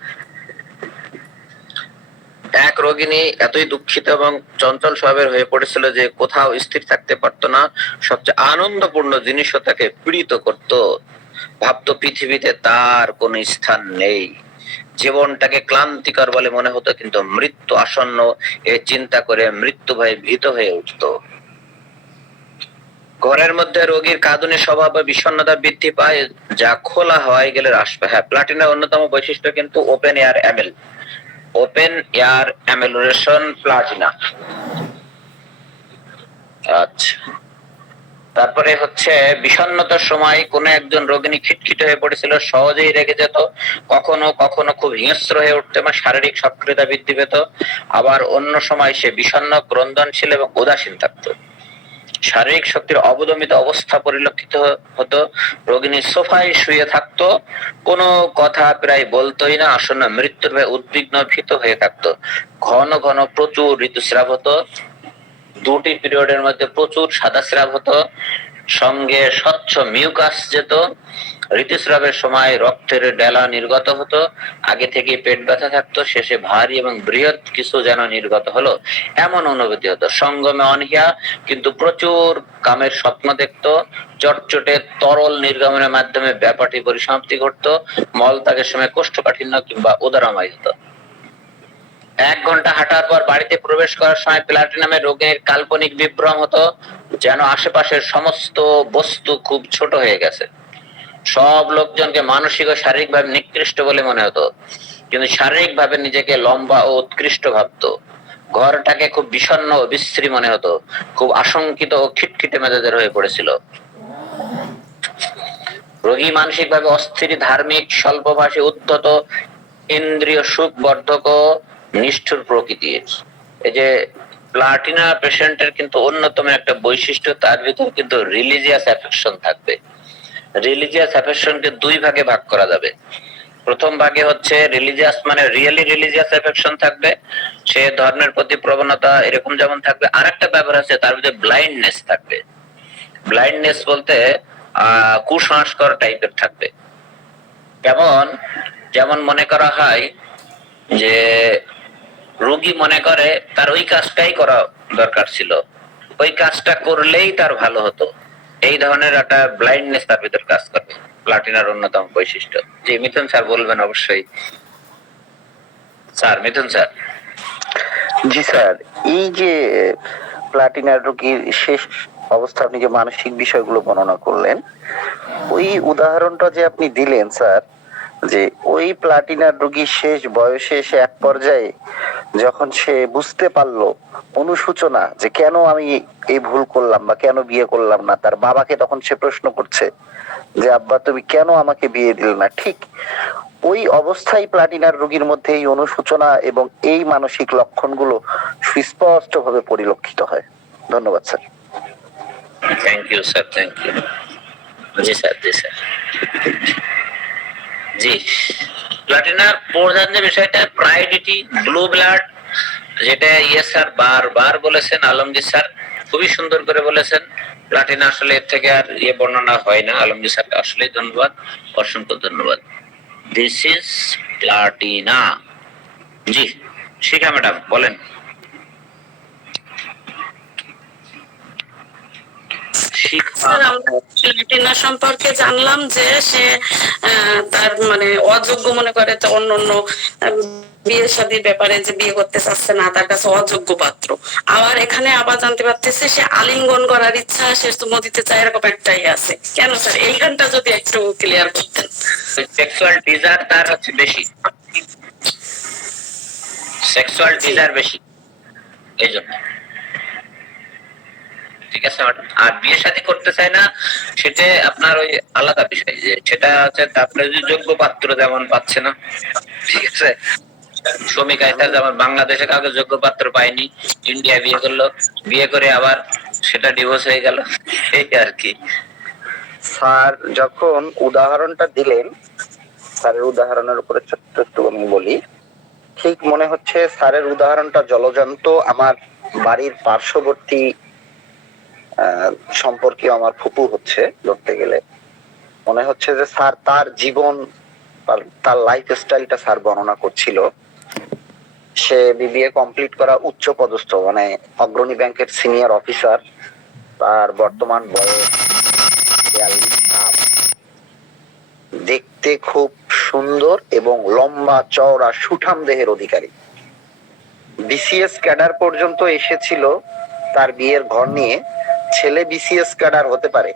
এক রোগিণী এতই দুঃখিত এবং চঞ্চল স্বভাবের হয়ে পড়েছিল যে কোথাও স্থির থাকতে পারতো না। সবচেয়ে আনন্দপূর্ণ জিনিসও তাকে পীড়িত করত। ভাবতো পৃথিবীতে তার কোনো স্থান নেই, জীবনটাকে ক্লান্তিকর বলে মনে হতো, কিন্তু মৃত্যু আসন্ন এ চিন্তা করে মৃত্যু ভয়ে ভীত হয়ে উঠতো। ঘরের মধ্যে রোগীর কাঁদুনি স্বভাব বা বিষণ্ণতা বৃদ্ধি পায়, যা খোলা হওয়ায় গেলে হ্রাস পায়। হ্যাঁ, প্লাটিনার অন্যতম বৈশিষ্ট্য কিন্তু ওপেন এয়ার অ্যামেলুরেশন প্লাটিনা। আচ্ছা, তারপরে হচ্ছে বিষণ্ণতার সময় কোন একজন রোগিণী খিটখিটে হয়ে পড়েছিল, সহজেই রেগে যেত, কখনো কখনো খুব হিংস্র হয়ে উঠতে এবং শারীরিক সক্রিয়তা বৃদ্ধি পেত। আবার অন্য সময় সে বিষণ্ণ, ক্রন্দনশীল এবং উদাসীন থাকতো। শারীরিক শক্তির অবদমিত অবস্থা পরিলক্ষিত হতো। রোগিণী সোফায় শুয়ে থাকতো, কোনো কথা প্রায় বলতোই না, আসন্ন মৃত্যুর ভয়ে উদ্বিগ্ন ভীত হয়ে থাকতো। ঘন ঘন প্রচুর ঋতুস্রাব হতো, 2টি পিরিয়ডের মধ্যে প্রচুর সাদা স্রাব হতো, সঙ্গে স্বচ্ছ মিউকাস যেত। ঋতুস্রাবের সময় রক্তের ডেলা নির্গত হতো, আগে থেকে পেট ব্যথা থাকতো, শেষে ভারী এবং বৃহৎ কিছু যেন নির্গত হলো এমন অনুভূতি হতো। সঙ্গমে অনীহা, কিন্তু প্রচুর কামের স্বপ্ন দেখতো। চটচটে তরল নির্গমনের মাধ্যমে ব্যাপারটি পরিসমাপ্তি ঘটতো। মলত্যাগের সময় কোষ্ঠকাঠিন্য কিংবা উদরাময় হতো। 1 ঘন্টা হাঁটার পর বাড়িতে প্রবেশ করার সময় প্লাটিনামের রোগের কাল্পনিক বিভ্রম হতো, যেন আশেপাশের সমস্ত বস্তু খুব ছোট হয়ে গেছে। সব লোকজনকে মানসিক ও শারীরিকভাবে নিকৃষ্ট বলে মনে হতো, কিন্তু শারীরিকভাবে নিজেকে লম্বা ও উৎকৃষ্ট ভাবতো। ঘরটাকে খুব বিষণ্ণ ও বিশ্রী মনে হতো, খুব আশঙ্কিত ও খিটখিটে মেজাজের হয়ে পড়েছিল। রোগী মানসিকভাবে অস্থির, ধার্মিক, স্বল্পভাষী, উদ্ধত, ইন্দ্রিয় সুখ বর্ধক ও নিষ্ঠুর প্রকৃতির। এই যে প্লাটিনা পেশেন্টের কিন্তু অন্যতম একটা বৈশিষ্ট্য, তার ভিতর কিন্তু রিলিজিয়াস অ্যাফেকশন থাকবে। রিলিজিয়াস অ্যাফেকশনকে 2 ভাগে ভাগ করা যাবে। প্রথম ভাগে হচ্ছে রিলিজিয়াস মানে রিয়েলি রিলিজিয়াস অ্যাফেকশন থাকবে, সে ধর্মের প্রতি প্রবণতা এরকম যেমন থাকবে। আরেকটা ব্যাপার আছে, তার ভিতরে ব্লাইন্ডনেস থাকবে। ব্লাইন্ডনেস বলতে কুসংস্কার টাইপের থাকবে। কেমন? যেমন মনে করা হয় যে রোগী মনে করে তার ওই কাজটাই করা দরকার ছিল, ওই কাজটা করলেই তার ভালো হতো। এই ধরনের একটা ব্লাইন্ডনেস তার ভিতর কাজ করবে, প্লাটিনার অন্যতম বৈশিষ্ট্য। জি মিথুন স্যার বলবেন অবশ্যই। স্যার মিথুন স্যার। জি স্যার, এই যে প্লাটিনার রোগীর শেষ অবস্থা, আপনি যে মানসিক বিষয়গুলো বর্ণনা করলেন, ওই উদাহরণটা যে আপনি দিলেন স্যার, যে ওই প্লাটিনার রোগীর শেষ বয়সে এসে এক পর্যায়ে যখন সে বুঝতে পারলো অনুশোচনা, যে কেন আমি এই ভুল করলাম বা কেন বিয়ে করলাম না, তার বাবাকে তখন সে প্রশ্ন করছে যে আব্বা তুমি কেন আমাকে বিয়ে দিলে না, ঠিক ওই অবস্থায় প্লাটিনার রোগীর মধ্যে এই অনুশোচনা এবং এই মানসিক লক্ষণগুলো সুস্পষ্ট ভাবে পরিলক্ষিত হয়। ধন্যবাদ sir. Thank you sir, thank you. Ji sir, ji sir. Ji, প্লাটিনার প্রধান যে বিষয়টা প্রায়োরিটি ব্লু ব্লাড, যেটা ইয়ে স্যার বারবার বলেছেন, আলমগীর স্যার খুবই সুন্দর করে বলেছেন। প্লাটিনা আসলে এর থেকে আর ইয়ে বর্ণনা হয় না। আলমগীর স্যারকে আসলেই ধন্যবাদ, অসংখ্য ধন্যবাদ। This is Platina. G Shikha madam বলেন। স্যার, আমরা প্লাটিনা সম্পর্কে জানলাম যে সে তার মানে অযোগ্য মনে করে, তো অন্য অন্য বিয়ে শাদীর ব্যাপারে যে বিয়ে করতে চাচ্ছে না, তার কাছে অযোগ্য পাত্র। আবার এখানে আবার জানতে পারতেছে সে আলিঙ্গন করার ইচ্ছা, সে চুমো দিতে চায়, এরকম একটাই আছে। কেন স্যার, এইখানটা যদি একটু ক্লিয়ার করতেন। সেক্সুয়াল ডিজায়ার তার হচ্ছে বেশি, সেক্সুয়াল ডিজায়ার বেশি, এই জন্য। ঠিক আছে ম্যাডাম। আর বিয়ে শাদী করতে চায় না, সেটা আপনার ওই আলাদা বিষয়, যে সেটা হচ্ছে তারপরে যোগ্য পাত্র যেমন পাচ্ছে না। ঠিক আছে, শ্রমিক আইতার যেমন বাংলাদেশে কাউকে যোগ্য পাত্র পায়নি, ইন্ডিয়া বিয়ে করলো, বিয়ে করে আবার সেটা ডিভোর্স হয়ে গেল, এই আর কি। স্যার যখন উদাহরণটা দিলেন, স্যারের উদাহরণের উপরে ছোট্ট একটু আমি বলি, ঠিক মনে হচ্ছে স্যারের উদাহরণটা জলজন্ত আমার বাড়ির পার্শ্ববর্তী সম্পর্কে আমার ফুপু হচ্ছে ধরতে গেলে। মনে হচ্ছে যে স্যার তার জীবন, তার লাইফ স্টাইলটা স্যার বর্ণনা করছিল। সে বিবিএ কমপ্লিট করা উচ্চ পদস্থ, মানে অগ্রণী ব্যাংকের সিনিয়র অফিসার। তার বর্তমান বয়স 42। দেখতে খুব সুন্দর এবং লম্বা চওড়া সুঠাম দেহের অধিকারী। বিসিএস ক্যাডার পর্যন্ত এসেছিল তার বিয়ের ঘর নিয়ে। ছেলে বিসিএস ক্যাডার হতে পারে,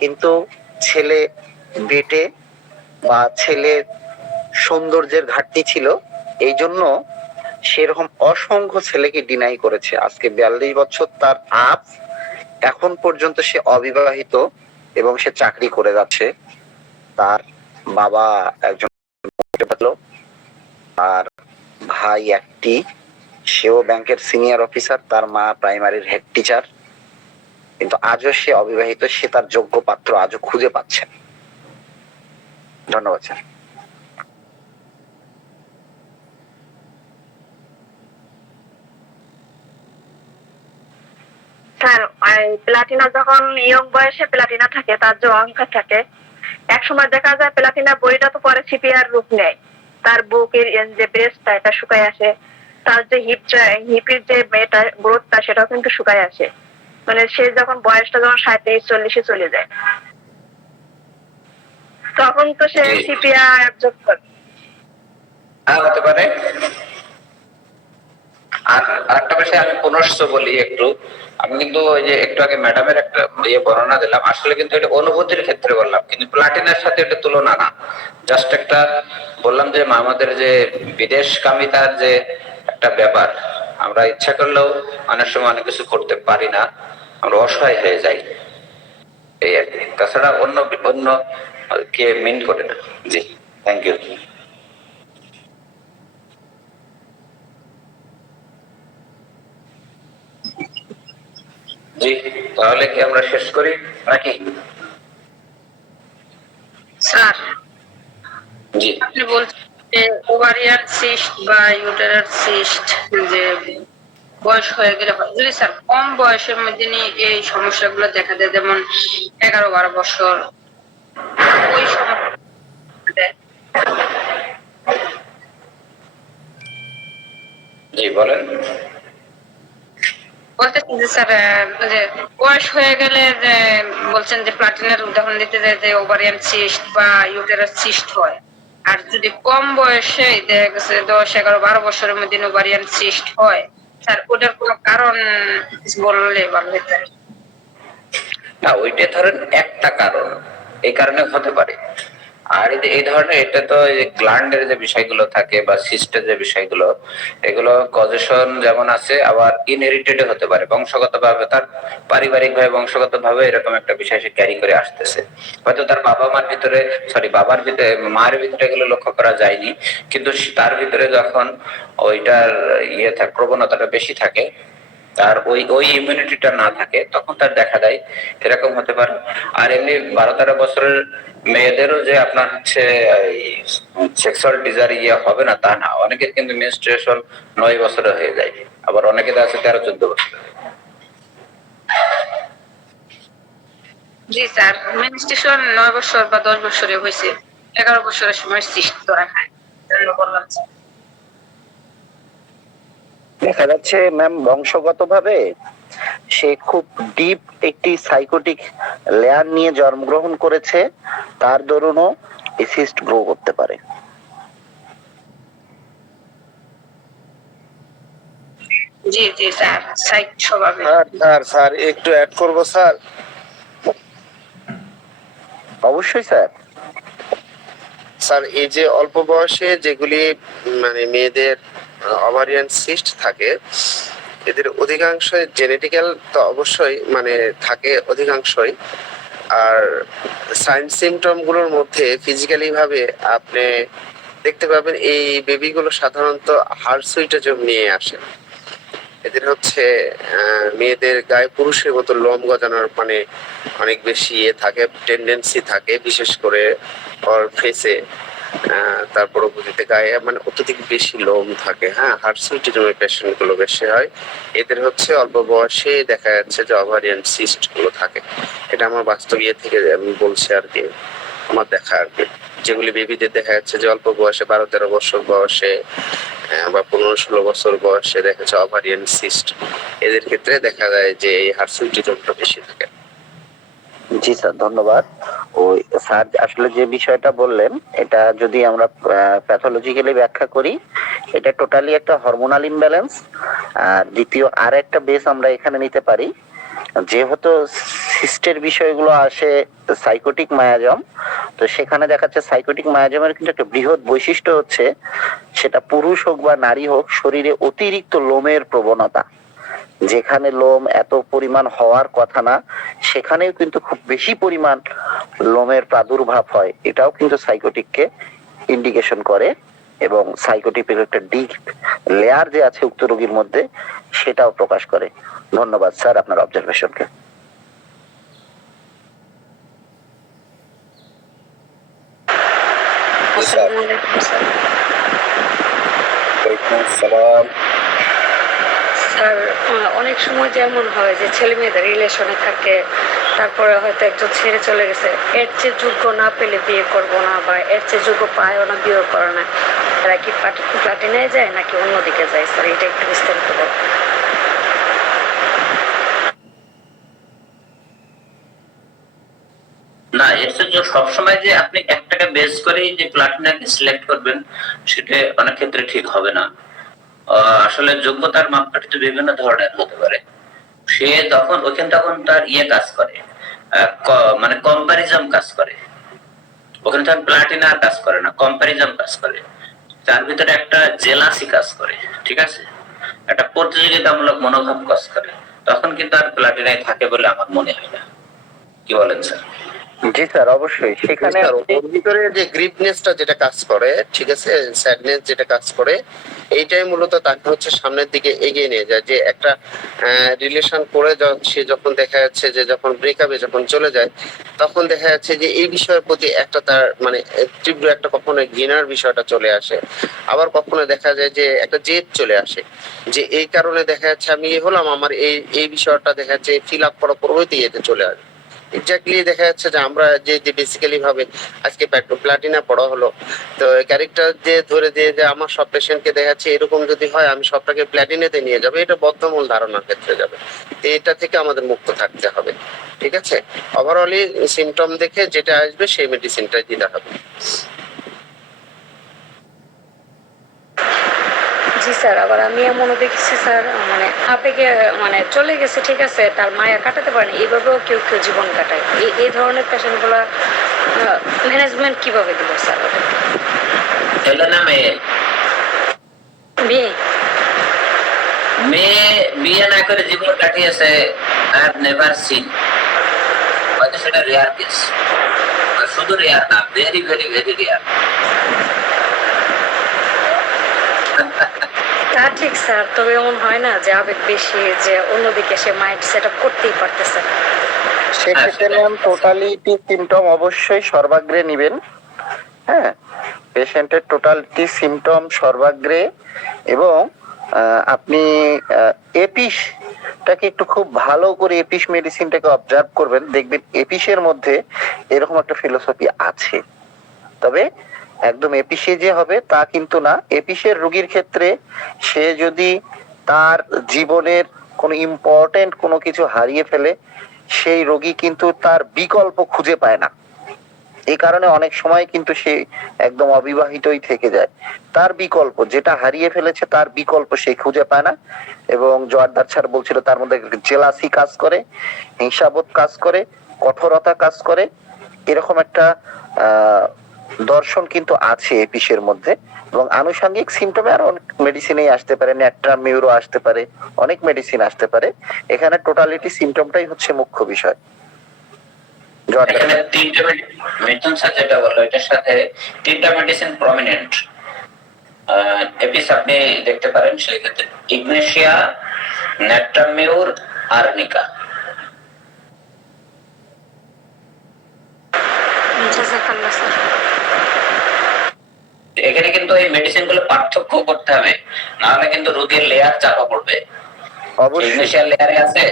কিন্তু ছেলে বেটে বা ছেলের সৌন্দর্যের ঘাটতি ছিল, এই জন্য সেরকম অসংখ্য ছেলেকে ডিনাই করেছে। আজকে 42 বছর তার আপ, এখন পর্যন্ত সে অবিবাহিত এবং সে চাকরি করে যাচ্ছে। তার বাবা একজন আর ভাই একটি, সেও ব্যাংকের সিনিয়র অফিসার, তার মা প্রাইমারির হেড টিচার। কিন্তু আজও সে অবিবাহিত, সে তার যোগ্য পাত্র আজও খুঁজে পাচ্ছে। ধন্যবাদ স্যার। স্যার, প্লাটিনা যখন ইয়ং বয়সে প্লাটিনা থাকে, তার যে অহংকার থাকে, এক সময় দেখা যায় প্লাটিনা বইটা তো পরে সিপিআর রূপ নেয়। তার বুকের যে ব্রেস্টটা এটা শুকায় আসে, তার যে হিপের যে মেয়েটা গ্রোথটা সেটাও কিন্তু শুকায় আসে। মানে সে যখন বয়সটা যখন 37-40-এ চলে যায়, তখন তো সে সিপিআর যোগ করে। হতে পারে। আর আরেকটা বিষয় আমি পুনশ্চ বলি একটু, আমি কিন্তু ওই যে একটু আগে ম্যাডামের একটা বর্ণনা দিলাম, আসলে কিন্তু এটা অনুভূতির ক্ষেত্রে বললাম, কিন্তু প্লাটিনার সাথে এটা তুলনা না। জাস্ট একটা বললাম যে আমাদের যে বিদেশকামিতার যে একটা ব্যাপার, আমরা ইচ্ছা করলেও অনেক সময় অনেক কিছু করতে পারি না, আমরা অসহায় হয়ে যাই, এই আর কি। তাছাড়া অন্য অন্য কে মিন করে না। জি, থ্যাংক ইউ। জি, তাহলে কি আমরা শেষ করি নাকি? স্যার, জি, আপনি বলছেন যে ওভারিয়ান সিস্ট বা ইউটেরাস সিস্ট যে বয়স হয়ে গেলে হয়, যদি স্যার কম বয়সের মধ্যে নিয়ে এই সমস্যাগুলো দেখা দেয়, যেমন 11-12 বছর, ওই সময় জি বলেন। বলতেছি যে স্যার, যে বয়স হয়ে গেলে যে বলছেন যে প্লাটিনার উদাহরণ দিতে যায় যে ওভারিয়ান সিস্ট বা ইউটেরাস সিস্ট হয়, আর যদি কম বয়সে দেখা গেছে 10-11-12 বছরের মধ্যে ওভারিয়ান সিস্ট হয়, স্যার ওটার কোনো কারণ বললে ভালো হতো। না, ওইটা ধরেন একটা কারণ, এই কারণে হতে পারে। আর এই ধরনের এটা তো গ্ল্যান্ডের যে বিষয়গুলো থাকে বা সিস্টের যে বিষয়গুলো, এগুলো কজেশন যেমন আছে, আবার ইনহেরিটেড হতে পারে, বংশগত ভাবে তার পারিবারিক ভাবে বংশগত ভাবে এরকম একটা বিষয় সে ক্যারি করে আসতেছে। হয়তো তার বাবা মার ভিতরে, বাবার ভিতরে, মায়ের ভিতরে এগুলো লক্ষ্য করা যায়নি, কিন্তু তার ভিতরে যখন ওইটার থাকে, প্রবণতাটা বেশি থাকে, তার ওই ওই ইমিউনিটিটা না থাকে, তখন তার দেখা দেয়, এরকম হতে পারে। আর এমনি 12-13 বছরের মেয়েদেরও যে আপনার হচ্ছে সেক্সুয়াল ডিজায়ার হবে না তা না, অনেকের কিন্তু মেনস্ট্রুয়েশন 9 বছরে হয়ে যায়, আবার অনেকের আছে 13-14 বছরে। জি স্যার, মেনস্ট্রুয়েশন 9 বছর বা 10 বছরে হয়েছে, 11 বছরের সময় সিস্ট ধরা খায়, বললাম স্যার। দেখা যাচ্ছে ম্যাম বংশগতভাবে সে খুব ডিপ একটি সাইকোটিক লেয়ার নিয়ে জন্মগ্রহণ করেছে, তার দরুনও সিস্ট গ্রো করতে পারে। জি জি স্যার, সাইক স্বভাবে। স্যার একটু অ্যাড করব স্যার। অবশ্যই স্যার। স্যার, এই যে অল্প বয়সে যেগুলি মানে মেয়েদের ওভারিয়ান সিস্ট থাকে, এদের অধিকাংশ জেনেটিক্যাল তো অবশ্যই মানে থাকে অধিকাংশই, আর সাইন সিমটম গুলোর মধ্যে ফিজিক্যালি ভাবে আপনি দেখতে পাবেন এই বেবিগুলো সাধারণত হার্সুইটিজম নিয়ে আসে। এদের হচ্ছে মেয়েদের গায়ে পুরুষের মতো লোম গজানোর মানে অনেক বেশি থাকে, টেন্ডেন্সি থাকে, বিশেষ করে ওর ফেসে, তার পরবর্তীতে গায়ে মানে অত্যধিক বেশি লোম থাকে। হ্যাঁ, হার্সুইটিজমের পেশেন্ট গুলো বেশি হয়। এদের হচ্ছে অল্প বয়সে দেখা যাচ্ছে যে ওভারিয়ান সিস্ট গুলো থাকে। এটা আমার বাস্তব থেকে আমি বলছি আর কি, আমার দেখা আর কি, যেগুলি বেবিদের দেখা যাচ্ছে যে অল্প বয়সে 12-13 বছর বয়সে বা 15-16 বছর বয়সে দেখা যাচ্ছে ওভারিয়ান সিস্ট, এদের ক্ষেত্রে দেখা যায় যে এই হার্সুইটিজমটা বেশি থাকে। জি স্যার, ধন্যবাদ। ওই স্যার আসলে যে বিষয়টা বললেন, এটা যদি আমরা প্যাথোলজিক্যালি ব্যাখ্যা করি, এটা টোটালি একটা হরমোনাল ইমব্যালেন্স। আর দ্বিতীয় আর একটা বেস আমরা এখানে নিতে পারি, যেহেতু সিস্টের বিষয়গুলো আসে সাইকোটিক মায়াজম, তো সেখানে দেখা যাচ্ছে সাইকোটিক মায়াজমের কিন্তু একটা বৃহৎ বৈশিষ্ট্য হচ্ছে, সেটা পুরুষ হোক বা নারী হোক, শরীরে অতিরিক্ত লোমের প্রবণতা। যেখানে লোম এত পরিমাণ হওয়ার কথা না, সেখানেও কিন্তু খুব বেশি পরিমাণ লোমের প্রাদুর্ভাব হয়। এটাও কিন্তু সাইকোটিককে ইন্ডিকেশন করে, এবং সাইকোটিকের একটা ডিপ লেয়ার যে আছে উক্ত রোগীর মধ্যে, সেটাও প্রকাশ করে। ধন্যবাদ স্যার আপনার অবজারভেশনকে। স্যার, অনেক সময় যেমন হয় যে ছেলে মেয়েদের রিলেশনে থাকে, তারপরে হয়তো একজন ছেড়ে চলে গেছে, এর চেয়ে যোগ্য না পেলে বিয়ে করবো না, বা এর চেয়ে যোগ্য পায়ও না, বিয়ে করে না, তারা কি প্লাটিনায় যায় নাকি অন্যদিকে যায়? স্যার, এটা একটু বিস্তারিত বলুন। না, এর জন্য সবসময় যে আপনি একটাকে বেস করেই যে প্লাটিনাকে সিলেক্ট করবেন, সেটা অনেক ক্ষেত্রে ঠিক হবে না। আসলে যোগ্যতার মাপকাঠি তো বিভিন্ন ধরনের হতে পারে। সে তখন তার কাজ করে, মানে কম্পারিজম কাজ করে। ওখানে তার প্লাটিনা কাজ করে না, কম্পারিজম কাজ করে। তার ভিতরে একটা জেলাসি কাজ করে, ঠিক আছে, একটা প্রতিযোগিতামূলক মনোভাব কাজ করে। তখন কিন্তু আর প্লাটিনায় থাকে বলে আমার মনে হয় না। কি বলেন স্যার? জি স্যার, অবশ্যই সেখানে ওর ভিতরে যে গ্রিপনেসটা যেটা কাজ করে, ঠিক আছে, স্যাডনেস যেটা কাজ করে, এইটাই মূলত তাকে হচ্ছে সামনের দিকে এগিয়ে নিয়ে যায়। যে একটা রিলেশন করে সে যখন দেখা যাচ্ছে যে যখন ব্রেকআপে যখন চলে যায়, তখন দেখা যাচ্ছে যে এই বিষয়ের প্রতি একটা তার মানে তীব্র একটা কখনো ঘৃণার বিষয়টা চলে আসে, আবার কখনো দেখা যায় যে একটা জেদ চলে আসে, যে এই কারণে দেখা যাচ্ছে আমি হলাম, আমার এই এই বিষয়টা দেখা যাচ্ছে ফিল আপ করা পরবর্তী এতে চলে আসে। এক্স্যাক্টলি দেখা যাচ্ছে যে আমরা যে বেসিক্যালি ভাবে আজকে প্লাটিনা পড়া হলো, তো ক্যারেক্টার যে ধরে দিয়ে যে আমার সব পেশেন্টকে দেখা যাচ্ছে এরকম যদি হয় আমি সবটাকে প্ল্যাটিনাতে নিয়ে যাবে, এটা বদ্ধমূল ধারণার ক্ষেত্রে যাবে। তো এটা থেকে আমাদের মুক্ত থাকতে হবে, ঠিক আছে। ওভারঅলি সিমটম দেখে যেটা আসবে সেই মেডিসিনটাই দিতে হবে। জি স্যার, আবার আমি এমনও দেখেছি স্যার, মানে আবেগে মানে চলে গেছে, ঠিক আছে, তার মায়া কাটাতে পারেনি, এইভাবেও কেউ কেউ জীবন কাটায়। এই ধরনের পেশেন্ট গুলা ম্যানেজমেন্ট কিভাবে দিব স্যার? ছেলে না মেয়ে? মেয়ে। মেয়ে বিয়ে না করে জীবন কাটিয়েছে, আই হ্যাভ নেভার সিন। হয়তো সেটা রেয়ার কেস, শুধু রেয়ার না, ভেরি ভেরি ভেরি রেয়ার। তা ঠিক স্যার, তবে এমন হয় না যে আবেগ বেশি, যে অন্যদিকে সে মাইন্ড সেট আপ করতেই পারতেছে না? সেক্ষেত্রে ম্যাম টোটালিটি সিমটম অবশ্যই সর্বাগ্রে নিবেন। হ্যাঁ, পেশেন্টের টোটালিটি সিমটম সর্বাগ্রে, এবং আপনি এপিসটাকে একটু খুব ভালো করে এপিস মেডিসিনটাকে অবজার্ভ করবেন, দেখবেন এপিসের মধ্যে এরকম একটা ফিলোসফি আছে। তবে একদম এপিসে যে হবে তা কিন্তু না। এপিসের রোগীর ক্ষেত্রে সে যদি তার জীবনের কোনো ইম্পর্টেন্ট কোনো কিছু হারিয়ে ফেলে, সেই রোগী কিন্তু তার বিকল্প খুঁজে পায় না। এই কারণে অনেক সময় কিন্তু সে একদম অবিবাহিতই থেকে যায়। তার বিকল্প যেটা হারিয়ে ফেলেছে, তার বিকল্প সে খুঁজে পায় না। এবং জোয়ারদার স্যার বলছিল তার মধ্যে জেলাসি কাজ করে, হিংসাবোধ কাজ করে, কঠোরতা কাজ করে। এরকম একটা দর্শন কিন্তু আছে এপিসের মধ্যে। এবং আনুষঙ্গিক সিমটমে আরো অনেক মেডিসিনেই আসতে পারে, ন্যাট্রাম মিউরো আসতে পারে, অনেক মেডিসিন আসতে পারে। এখানে টোটালিটি সিমটমটাই হচ্ছে মুখ্য বিষয়। এখানে তিনটা মিথুন স্যার যেটা বললো, এটার সাথে তিনটা মেডিসিন প্রমিনেন্ট এপিস আপনি দেখতে পারেন। সেই ক্ষেত্রে ইগনেশিয়া, ন্যাট্রামিউর, আর্নিকা। জাযাকাল্লাহ স্যার। এখানে কিন্তু এই মেডিসিন গুলো পার্থক্য করতে হবে, নাহলে কিন্তু রোগের লেয়ার চাপা পড়বে। ইগনেশিয়া লেয়ারে আছে,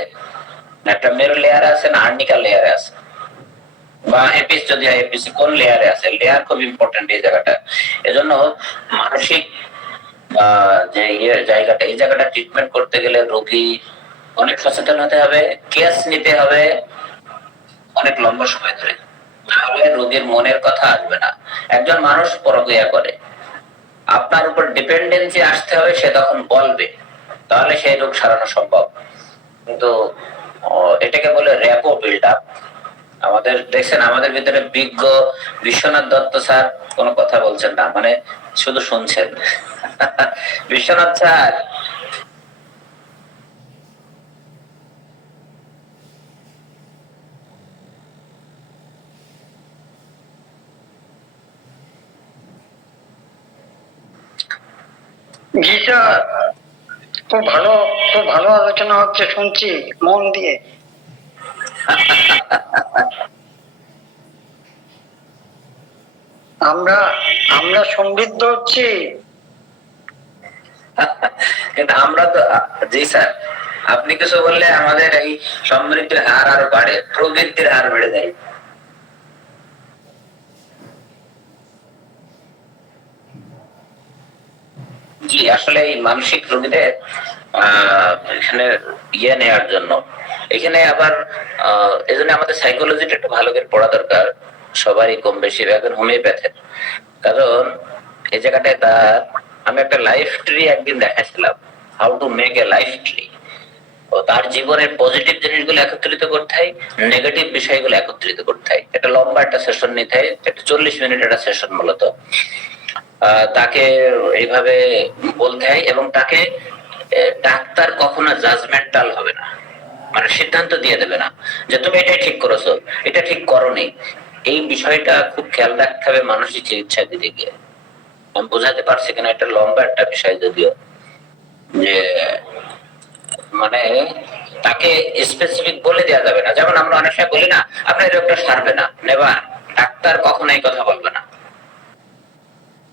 ন্যাট্রামিউর লেয়ারে আছে, না আর্নিকা লেয়ারে আছে, বা এপিস যদি হয় এপিস কোন লেয়ারে আছে। লেয়ার খুব ইম্পর্টেন্ট এই জায়গাটা। এজন্য মানসিক যে জায়গাটা, এই জায়গাটা ট্রিটমেন্ট করতে গেলে রোগী অনেক সচেতন হতে হবে, কেস নিতে হবে অনেক লম্বা সময় ধরে, তাহলে রোগীর মনের কথা আসবে না। একজন মানুষ পরক্রিয়া করে, আপনার উপর ডিপেন্ডেন্সি আসতে হবে, সে তখন বলবে, তাহলে সেই রোগ সারানো সম্ভব। কিন্তু এটাকে বলে র্যাপো বিল্ড আপ। আমাদের দেখছেন, আমাদের ভিতরে বিজ্ঞ বিশ্বনাথ দত্ত স্যার কোনো কথা বলছেন না, মানে শুধু শুনছেন। বিশ্বনাথ স্যার, জি স্যার, খুব ভালো আলোচনা হচ্ছে, শুনছি মন দিয়ে। আমরা সমৃদ্ধ হচ্ছি। কিন্তু আমরা তো, জি স্যার, আপনি কিছু বললে আমাদের এই সমৃদ্ধির হার আরো বাড়ে, প্রবৃদ্ধির হার বেড়ে যায়। জি, আসলে এই মানসিক রোগীদের এখানে নেওয়ার জন্য, এখানে আবার এজন্য আমাদের সাইকোলজিটা একটু ভালো করে পড়া দরকার সবারই, কম বেশি। এখন হোমিওপ্যাথের, কারণ এই জায়গাটায় তার আমি একটা লাইফ ট্রি একদিন দেখাচ্ছিলাম, how to make a life tree. ও তার জীবনের পজিটিভ জিনিসগুলো একত্রিত করতে হয়, নেগেটিভ বিষয়গুলো একত্রিত করতে হয়। এটা লম্বা একটা সেশন নিতে হয়, একটা 40 মিনিট একটা সেশন মূলত। তাকে এইভাবে বলতে হয় এবং তাকে ডাক্তার কখনো জাজমেন্টাল হবে না, মানে সিদ্ধান্ত দিয়ে দেবে না যে তুমি এটাই ঠিক করেছো, এটা ঠিক করোনি। এই বিষয়টা খুব খেয়াল রাখতে হবে মানসিক চিকিৎসা দিতে গিয়ে। আমি বোঝাতে পারছি কিনা, এটা লম্বা একটা বিষয় যদিও, যে মানে তাকে স্পেসিফিক বলে দেওয়া যাবে না। যেমন আমরা অনেক সময় বলি না, আপনার এই রোগটা সারবে না, নেবার ডাক্তার কখনো এই কথা বলবে না,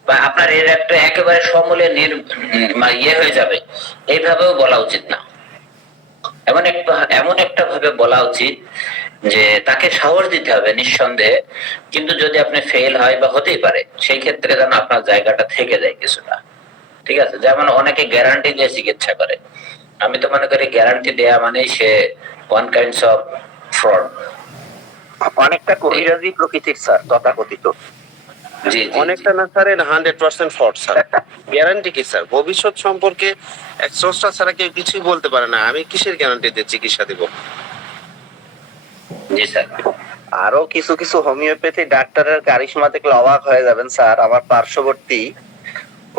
বা আপনার এর একটা একেবারে সমূলে ইয়ে হয়ে যাবে, এইভাবেও বলা উচিত না। এমন একটা ভাবে বলা উচিত যে তাকে সাহস দিতে হবে নিঃসন্দেহে, কিন্তু যদি আপনি ফেল হয় বা হতেই পারে, সেই ক্ষেত্রে যেন আপনার জায়গাটা থেকে যায় কিছুটা। ঠিক আছে, যেমন অনেকে গ্যারান্টি দিয়ে চিকিৎসা করে, আমি তো মনে করি গ্যারান্টি দেয়া মানে সে ওয়ান কাইন্ডস অফ ফ্রড, অনেকটা কবিরাজি প্রকৃতির স্যার তথাকথিত। জি অনেকটা না স্যার, 100% ফ্রড স্যার। গ্যারান্টি কি স্যার? ভবিষ্যৎ সম্পর্কে এক স্রষ্টা ছাড়া কেউ কিছুই বলতে পারে না, আমি কিসের গ্যারান্টি দিয়ে চিকিৎসা দেব? জি স্যার। আরো কিছু কিছু হোমিওপ্যাথি ডাক্তারের কারিশমা দেখলে অবাক হয়ে যাবেন স্যার। আমার পার্শ্ববর্তী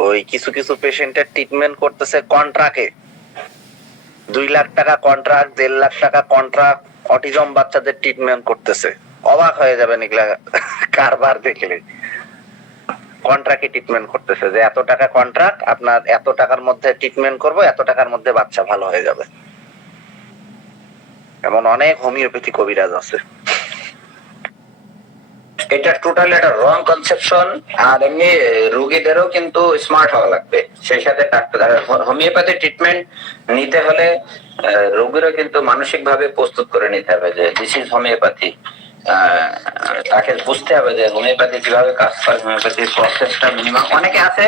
ওই কিছু কিছু পেশেন্টের ট্রিটমেন্ট করতেছে কন্ট্রাক্টে, 2 লাখ টাকা কন্ট্রাক্ট, 1.5 লাখ টাকা কন্ট্রাক্ট, অটিজম বাচ্চাদের ট্রিটমেন্ট করতেছে। অবাক হয়ে যাবেন এগুলা কারবার দেখলে। কন্ট্রাক্টে ট্রিটমেন্ট করতেছে যে এত টাকা কন্ট্রাক্ট, আপনার এত টাকার মধ্যে ট্রিটমেন্ট করব, এত টাকার মধ্যে বাচ্চা ভালো হয়ে যাবে। এমন অনেক হোমিওপ্যাথি কবিরাজ আছে। এটা টোটালি একটা রং কনসেপশন। আর এমনি রোগীদেরও কিন্তু স্মার্ট হওয়া লাগবে, সেই সাথে ডাক্তার হোমিওপ্যাথি ট্রিটমেন্ট নিতে হলে রোগীরও কিন্তু মানসিক ভাবে প্রস্তুত করে নিতে হবে যে দিস ইজ হোমিওপ্যাথি। তাকে বুঝতে হবে যে হোমিওপ্যাথি কিভাবে কাজ করে, হোমিওপ্যাথির প্রসেসটা মিনিমাম। অনেকে আছে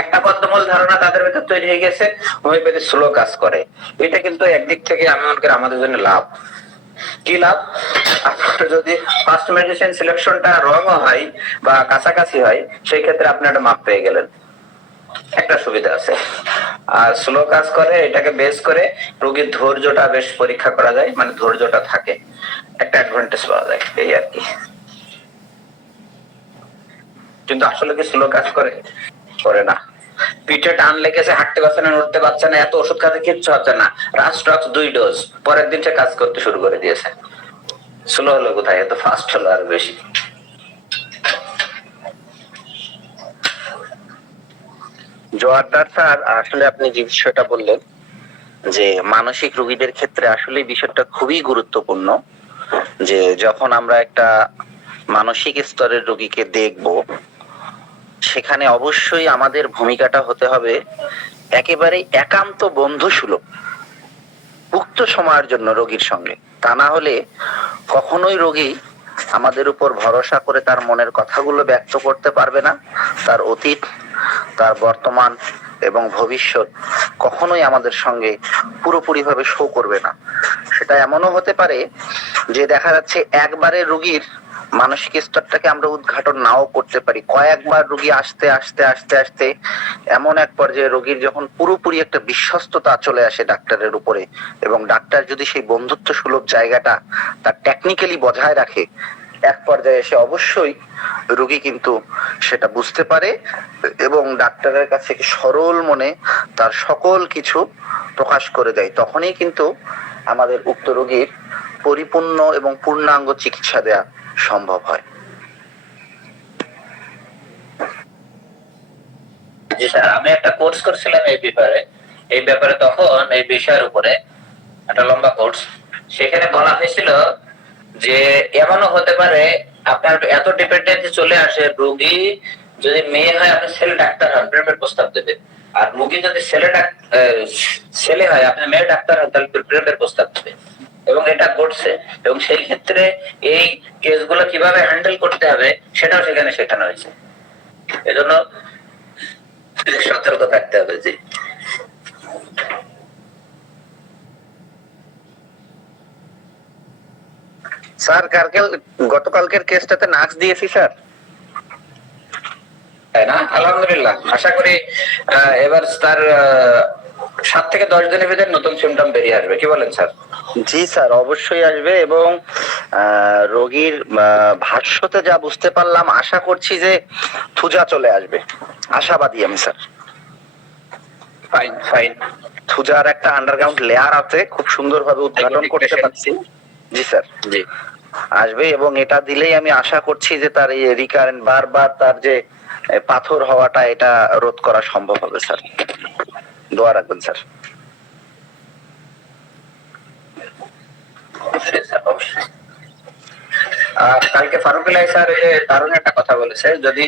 একটা বদ্ধমূল ধারণা তাদের ভিতর তৈরি হয়ে গেছে হোমিওপ্যাথি স্লো কাজ করে। এটা কিন্তু একদিক থেকে আমি মনে করি আমাদের জন্য লাভ। কি লাভ? আপনার যদি ফার্স্ট মেডিসিন সিলেকশনটা রং হয় বা কাছাকাছি হয়, সেই ক্ষেত্রে আপনি একটা মাপ পেয়ে গেলেন, একটা সুবিধা আছে। আর স্লো কাজ করে, এটাকে বেস করে রোগীর ধৈর্যটা বেশ পরীক্ষা করা যায়, মানে ধৈর্যটা থাকে, একটা অ্যাডভান্টেজ পাওয়া যায়, এই আর কি। কিন্তু আসলে কি স্লো কাজ করে? করে না। পিঠে টান লেগেছে, হাঁটতে পারছে না, নড়তে পারছে না, এত ওষুধ খাতে কিচ্ছু হচ্ছে না, রাস্ট্রক্স 2 ডোজ, পরের দিন সে কাজ করতে শুরু করে দিয়েছে। স্লো হলো কোথায়? এত ফাস্ট হলো আর বেশি। জোয়ারদার স্যার, আসলে আপনি যে বিষয়টা বললেন যে মানসিক রোগীদের ক্ষেত্রে আসলে বিষয়টা খুবই গুরুত্বপূর্ণ, যে যখন আমরা একটা মানসিক স্তরের রোগীকে দেখব, সেখানে অবশ্যই আমাদের ভূমিকাটা হতে হবে একেবারে একান্ত বন্ধুসুলভ, উক্ত সময়ের জন্য রোগীর সঙ্গে। তা না হলে কখনোই রোগী আমাদের উপর ভরসা করে তার মনের কথাগুলো ব্যক্ত করতে পারবে না। তার অতীত, তার বর্তমান এবং ভবিষ্যৎ কখনোই আমাদের সঙ্গে পুরোপুরিভাবে শো করবে না। সেটা এমনও হতে পারে যে দেখা যাচ্ছে একবারে রোগীর মানসিক স্তরটাকে আমরা উদ্ঘাটন নাও করতে পারি। কয়েকবার রোগী আসতে আসতে আসতে আসতে এমন এক পর্যায়ে রোগীর যখন পুরোপুরি একটা বিশ্বস্ততা চলে আসে ডাক্তারের উপরে, এবং ডাক্তার যদি সেই বন্ধুত্ব সুলভ জায়গাটা তার টেকনিক্যালি বজায় রাখে, এক পর্যায়ে এসে অবশ্যই রোগী কিন্তু সেটা বুঝতে পারে এবং ডাক্তারের কাছে সরল মনে তার সকল কিছু প্রকাশ করে দেয়। তখনই কিন্তু আমাদের উক্ত রোগীর পরিপূর্ণ এবং পূর্ণাঙ্গ চিকিৎসা দেয়া সম্ভব হয়। জি স্যার, আমি একটা কোর্স করছিলাম এই ব্যাপারে তখন এই বিষয়ের উপরে একটা লম্বা কোর্স। সেখানে বলা হয়েছিল যে এমনও হতে পারে আপনার এত ডিপেন্ডেন্সি চলে আসে, রোগী যদি মেয়ে হয় আপনি ছেলে ডাক্তার হন, প্রেমের প্রস্তাব দেবে। আর রোগী যদি ছেলে হয় আপনি মেয়ে ডাক্তার হন, তাহলে প্রেমের প্রস্তাব দেবে। এবং এটা ঘটছে, এবং সেই ক্ষেত্রে এই কেসগুলো কিভাবে হ্যান্ডেল করতে হবে সেটাও সেখানে শেখানো হয়েছে। এজন্য সতর্ক থাকতে হবে। জি স্যার, গতকালকের কেসটাতে নার্স দিয়েছি স্যার। তাই না? আলহামদুলিল্লাহ, আশা করি এবার তার 7 থেকে 10 দিনের ভিতরে নতুন সিমটম বেরিয়ে আসবে, কি বলেন স্যার? জি স্যার, অবশ্যই আসবে। এবং রোগীর ভাষ্যতে যা বুঝতে পারলাম, আশা করছি যে থুজা চলে আসবে, আশাবাদী আমি স্যার। Fine fine. থুজার একটা আন্ডারগ্রাউন্ড লেয়ার আছে, খুব সুন্দরভাবে উদ্ঘাটন করতে পারছি। জি স্যার, জি আসবে। এবং এটা দিলেই আমি আশা করছি যে তার এই রিকারেন্ট বারবার তার যে পাথর হওয়াটা, এটা রোধ করা সম্ভব হবে স্যার। দোয়া রাখবেন স্যার। কালকে ফারুকুল্লাহ স্যার যে দারুণ একটা কথা বলেছে, যদি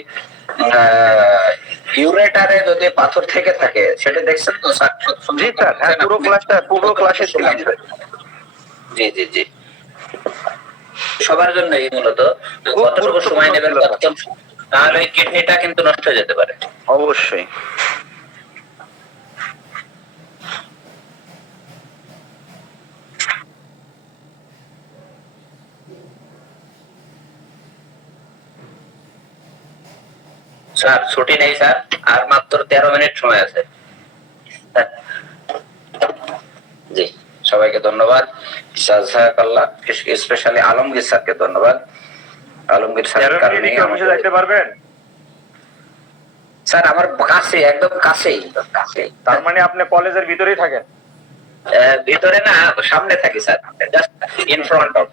ইউরেটারে যদি পাথর থেকে থাকে, সেটা দেখছেন তো স্যার? জি স্যার, হ্যাঁ, পুরো ক্লাসে ছিলাম স্যার। জি জি জি, সবার জন্য এই মূলত কতটুকু সময় নেবেন, কতক্ষণ, তাহলে কিডনিটা কিন্তু নষ্ট হয়ে যেতে পারে। অবশ্যই। স্যার ছুটি নেই স্যার, আর মাত্র 13 মিনিট সময় আছে। জি, সবাইকে ধন্যবাদ। জাযাকাল্লাহ, স্পেশালি আলমগীর স্যারকে ধন্যবাদ। আলমগীর স্যারের কারণে যাইতে পারবেন স্যার, আমার কাছে, একদম কাছেই। তার মানে আপনি কলেজের ভিতরেই থাকেন? ভিতরে না, সামনে থাকি sir, just in front of.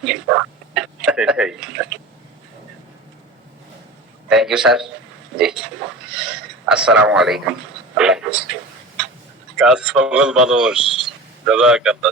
Thank you sir. Ji, আসসালামু আলাইকুম। আল্লাহ হাফেজ। কাজ সকল মানুষ জাযাকাল্লাহ।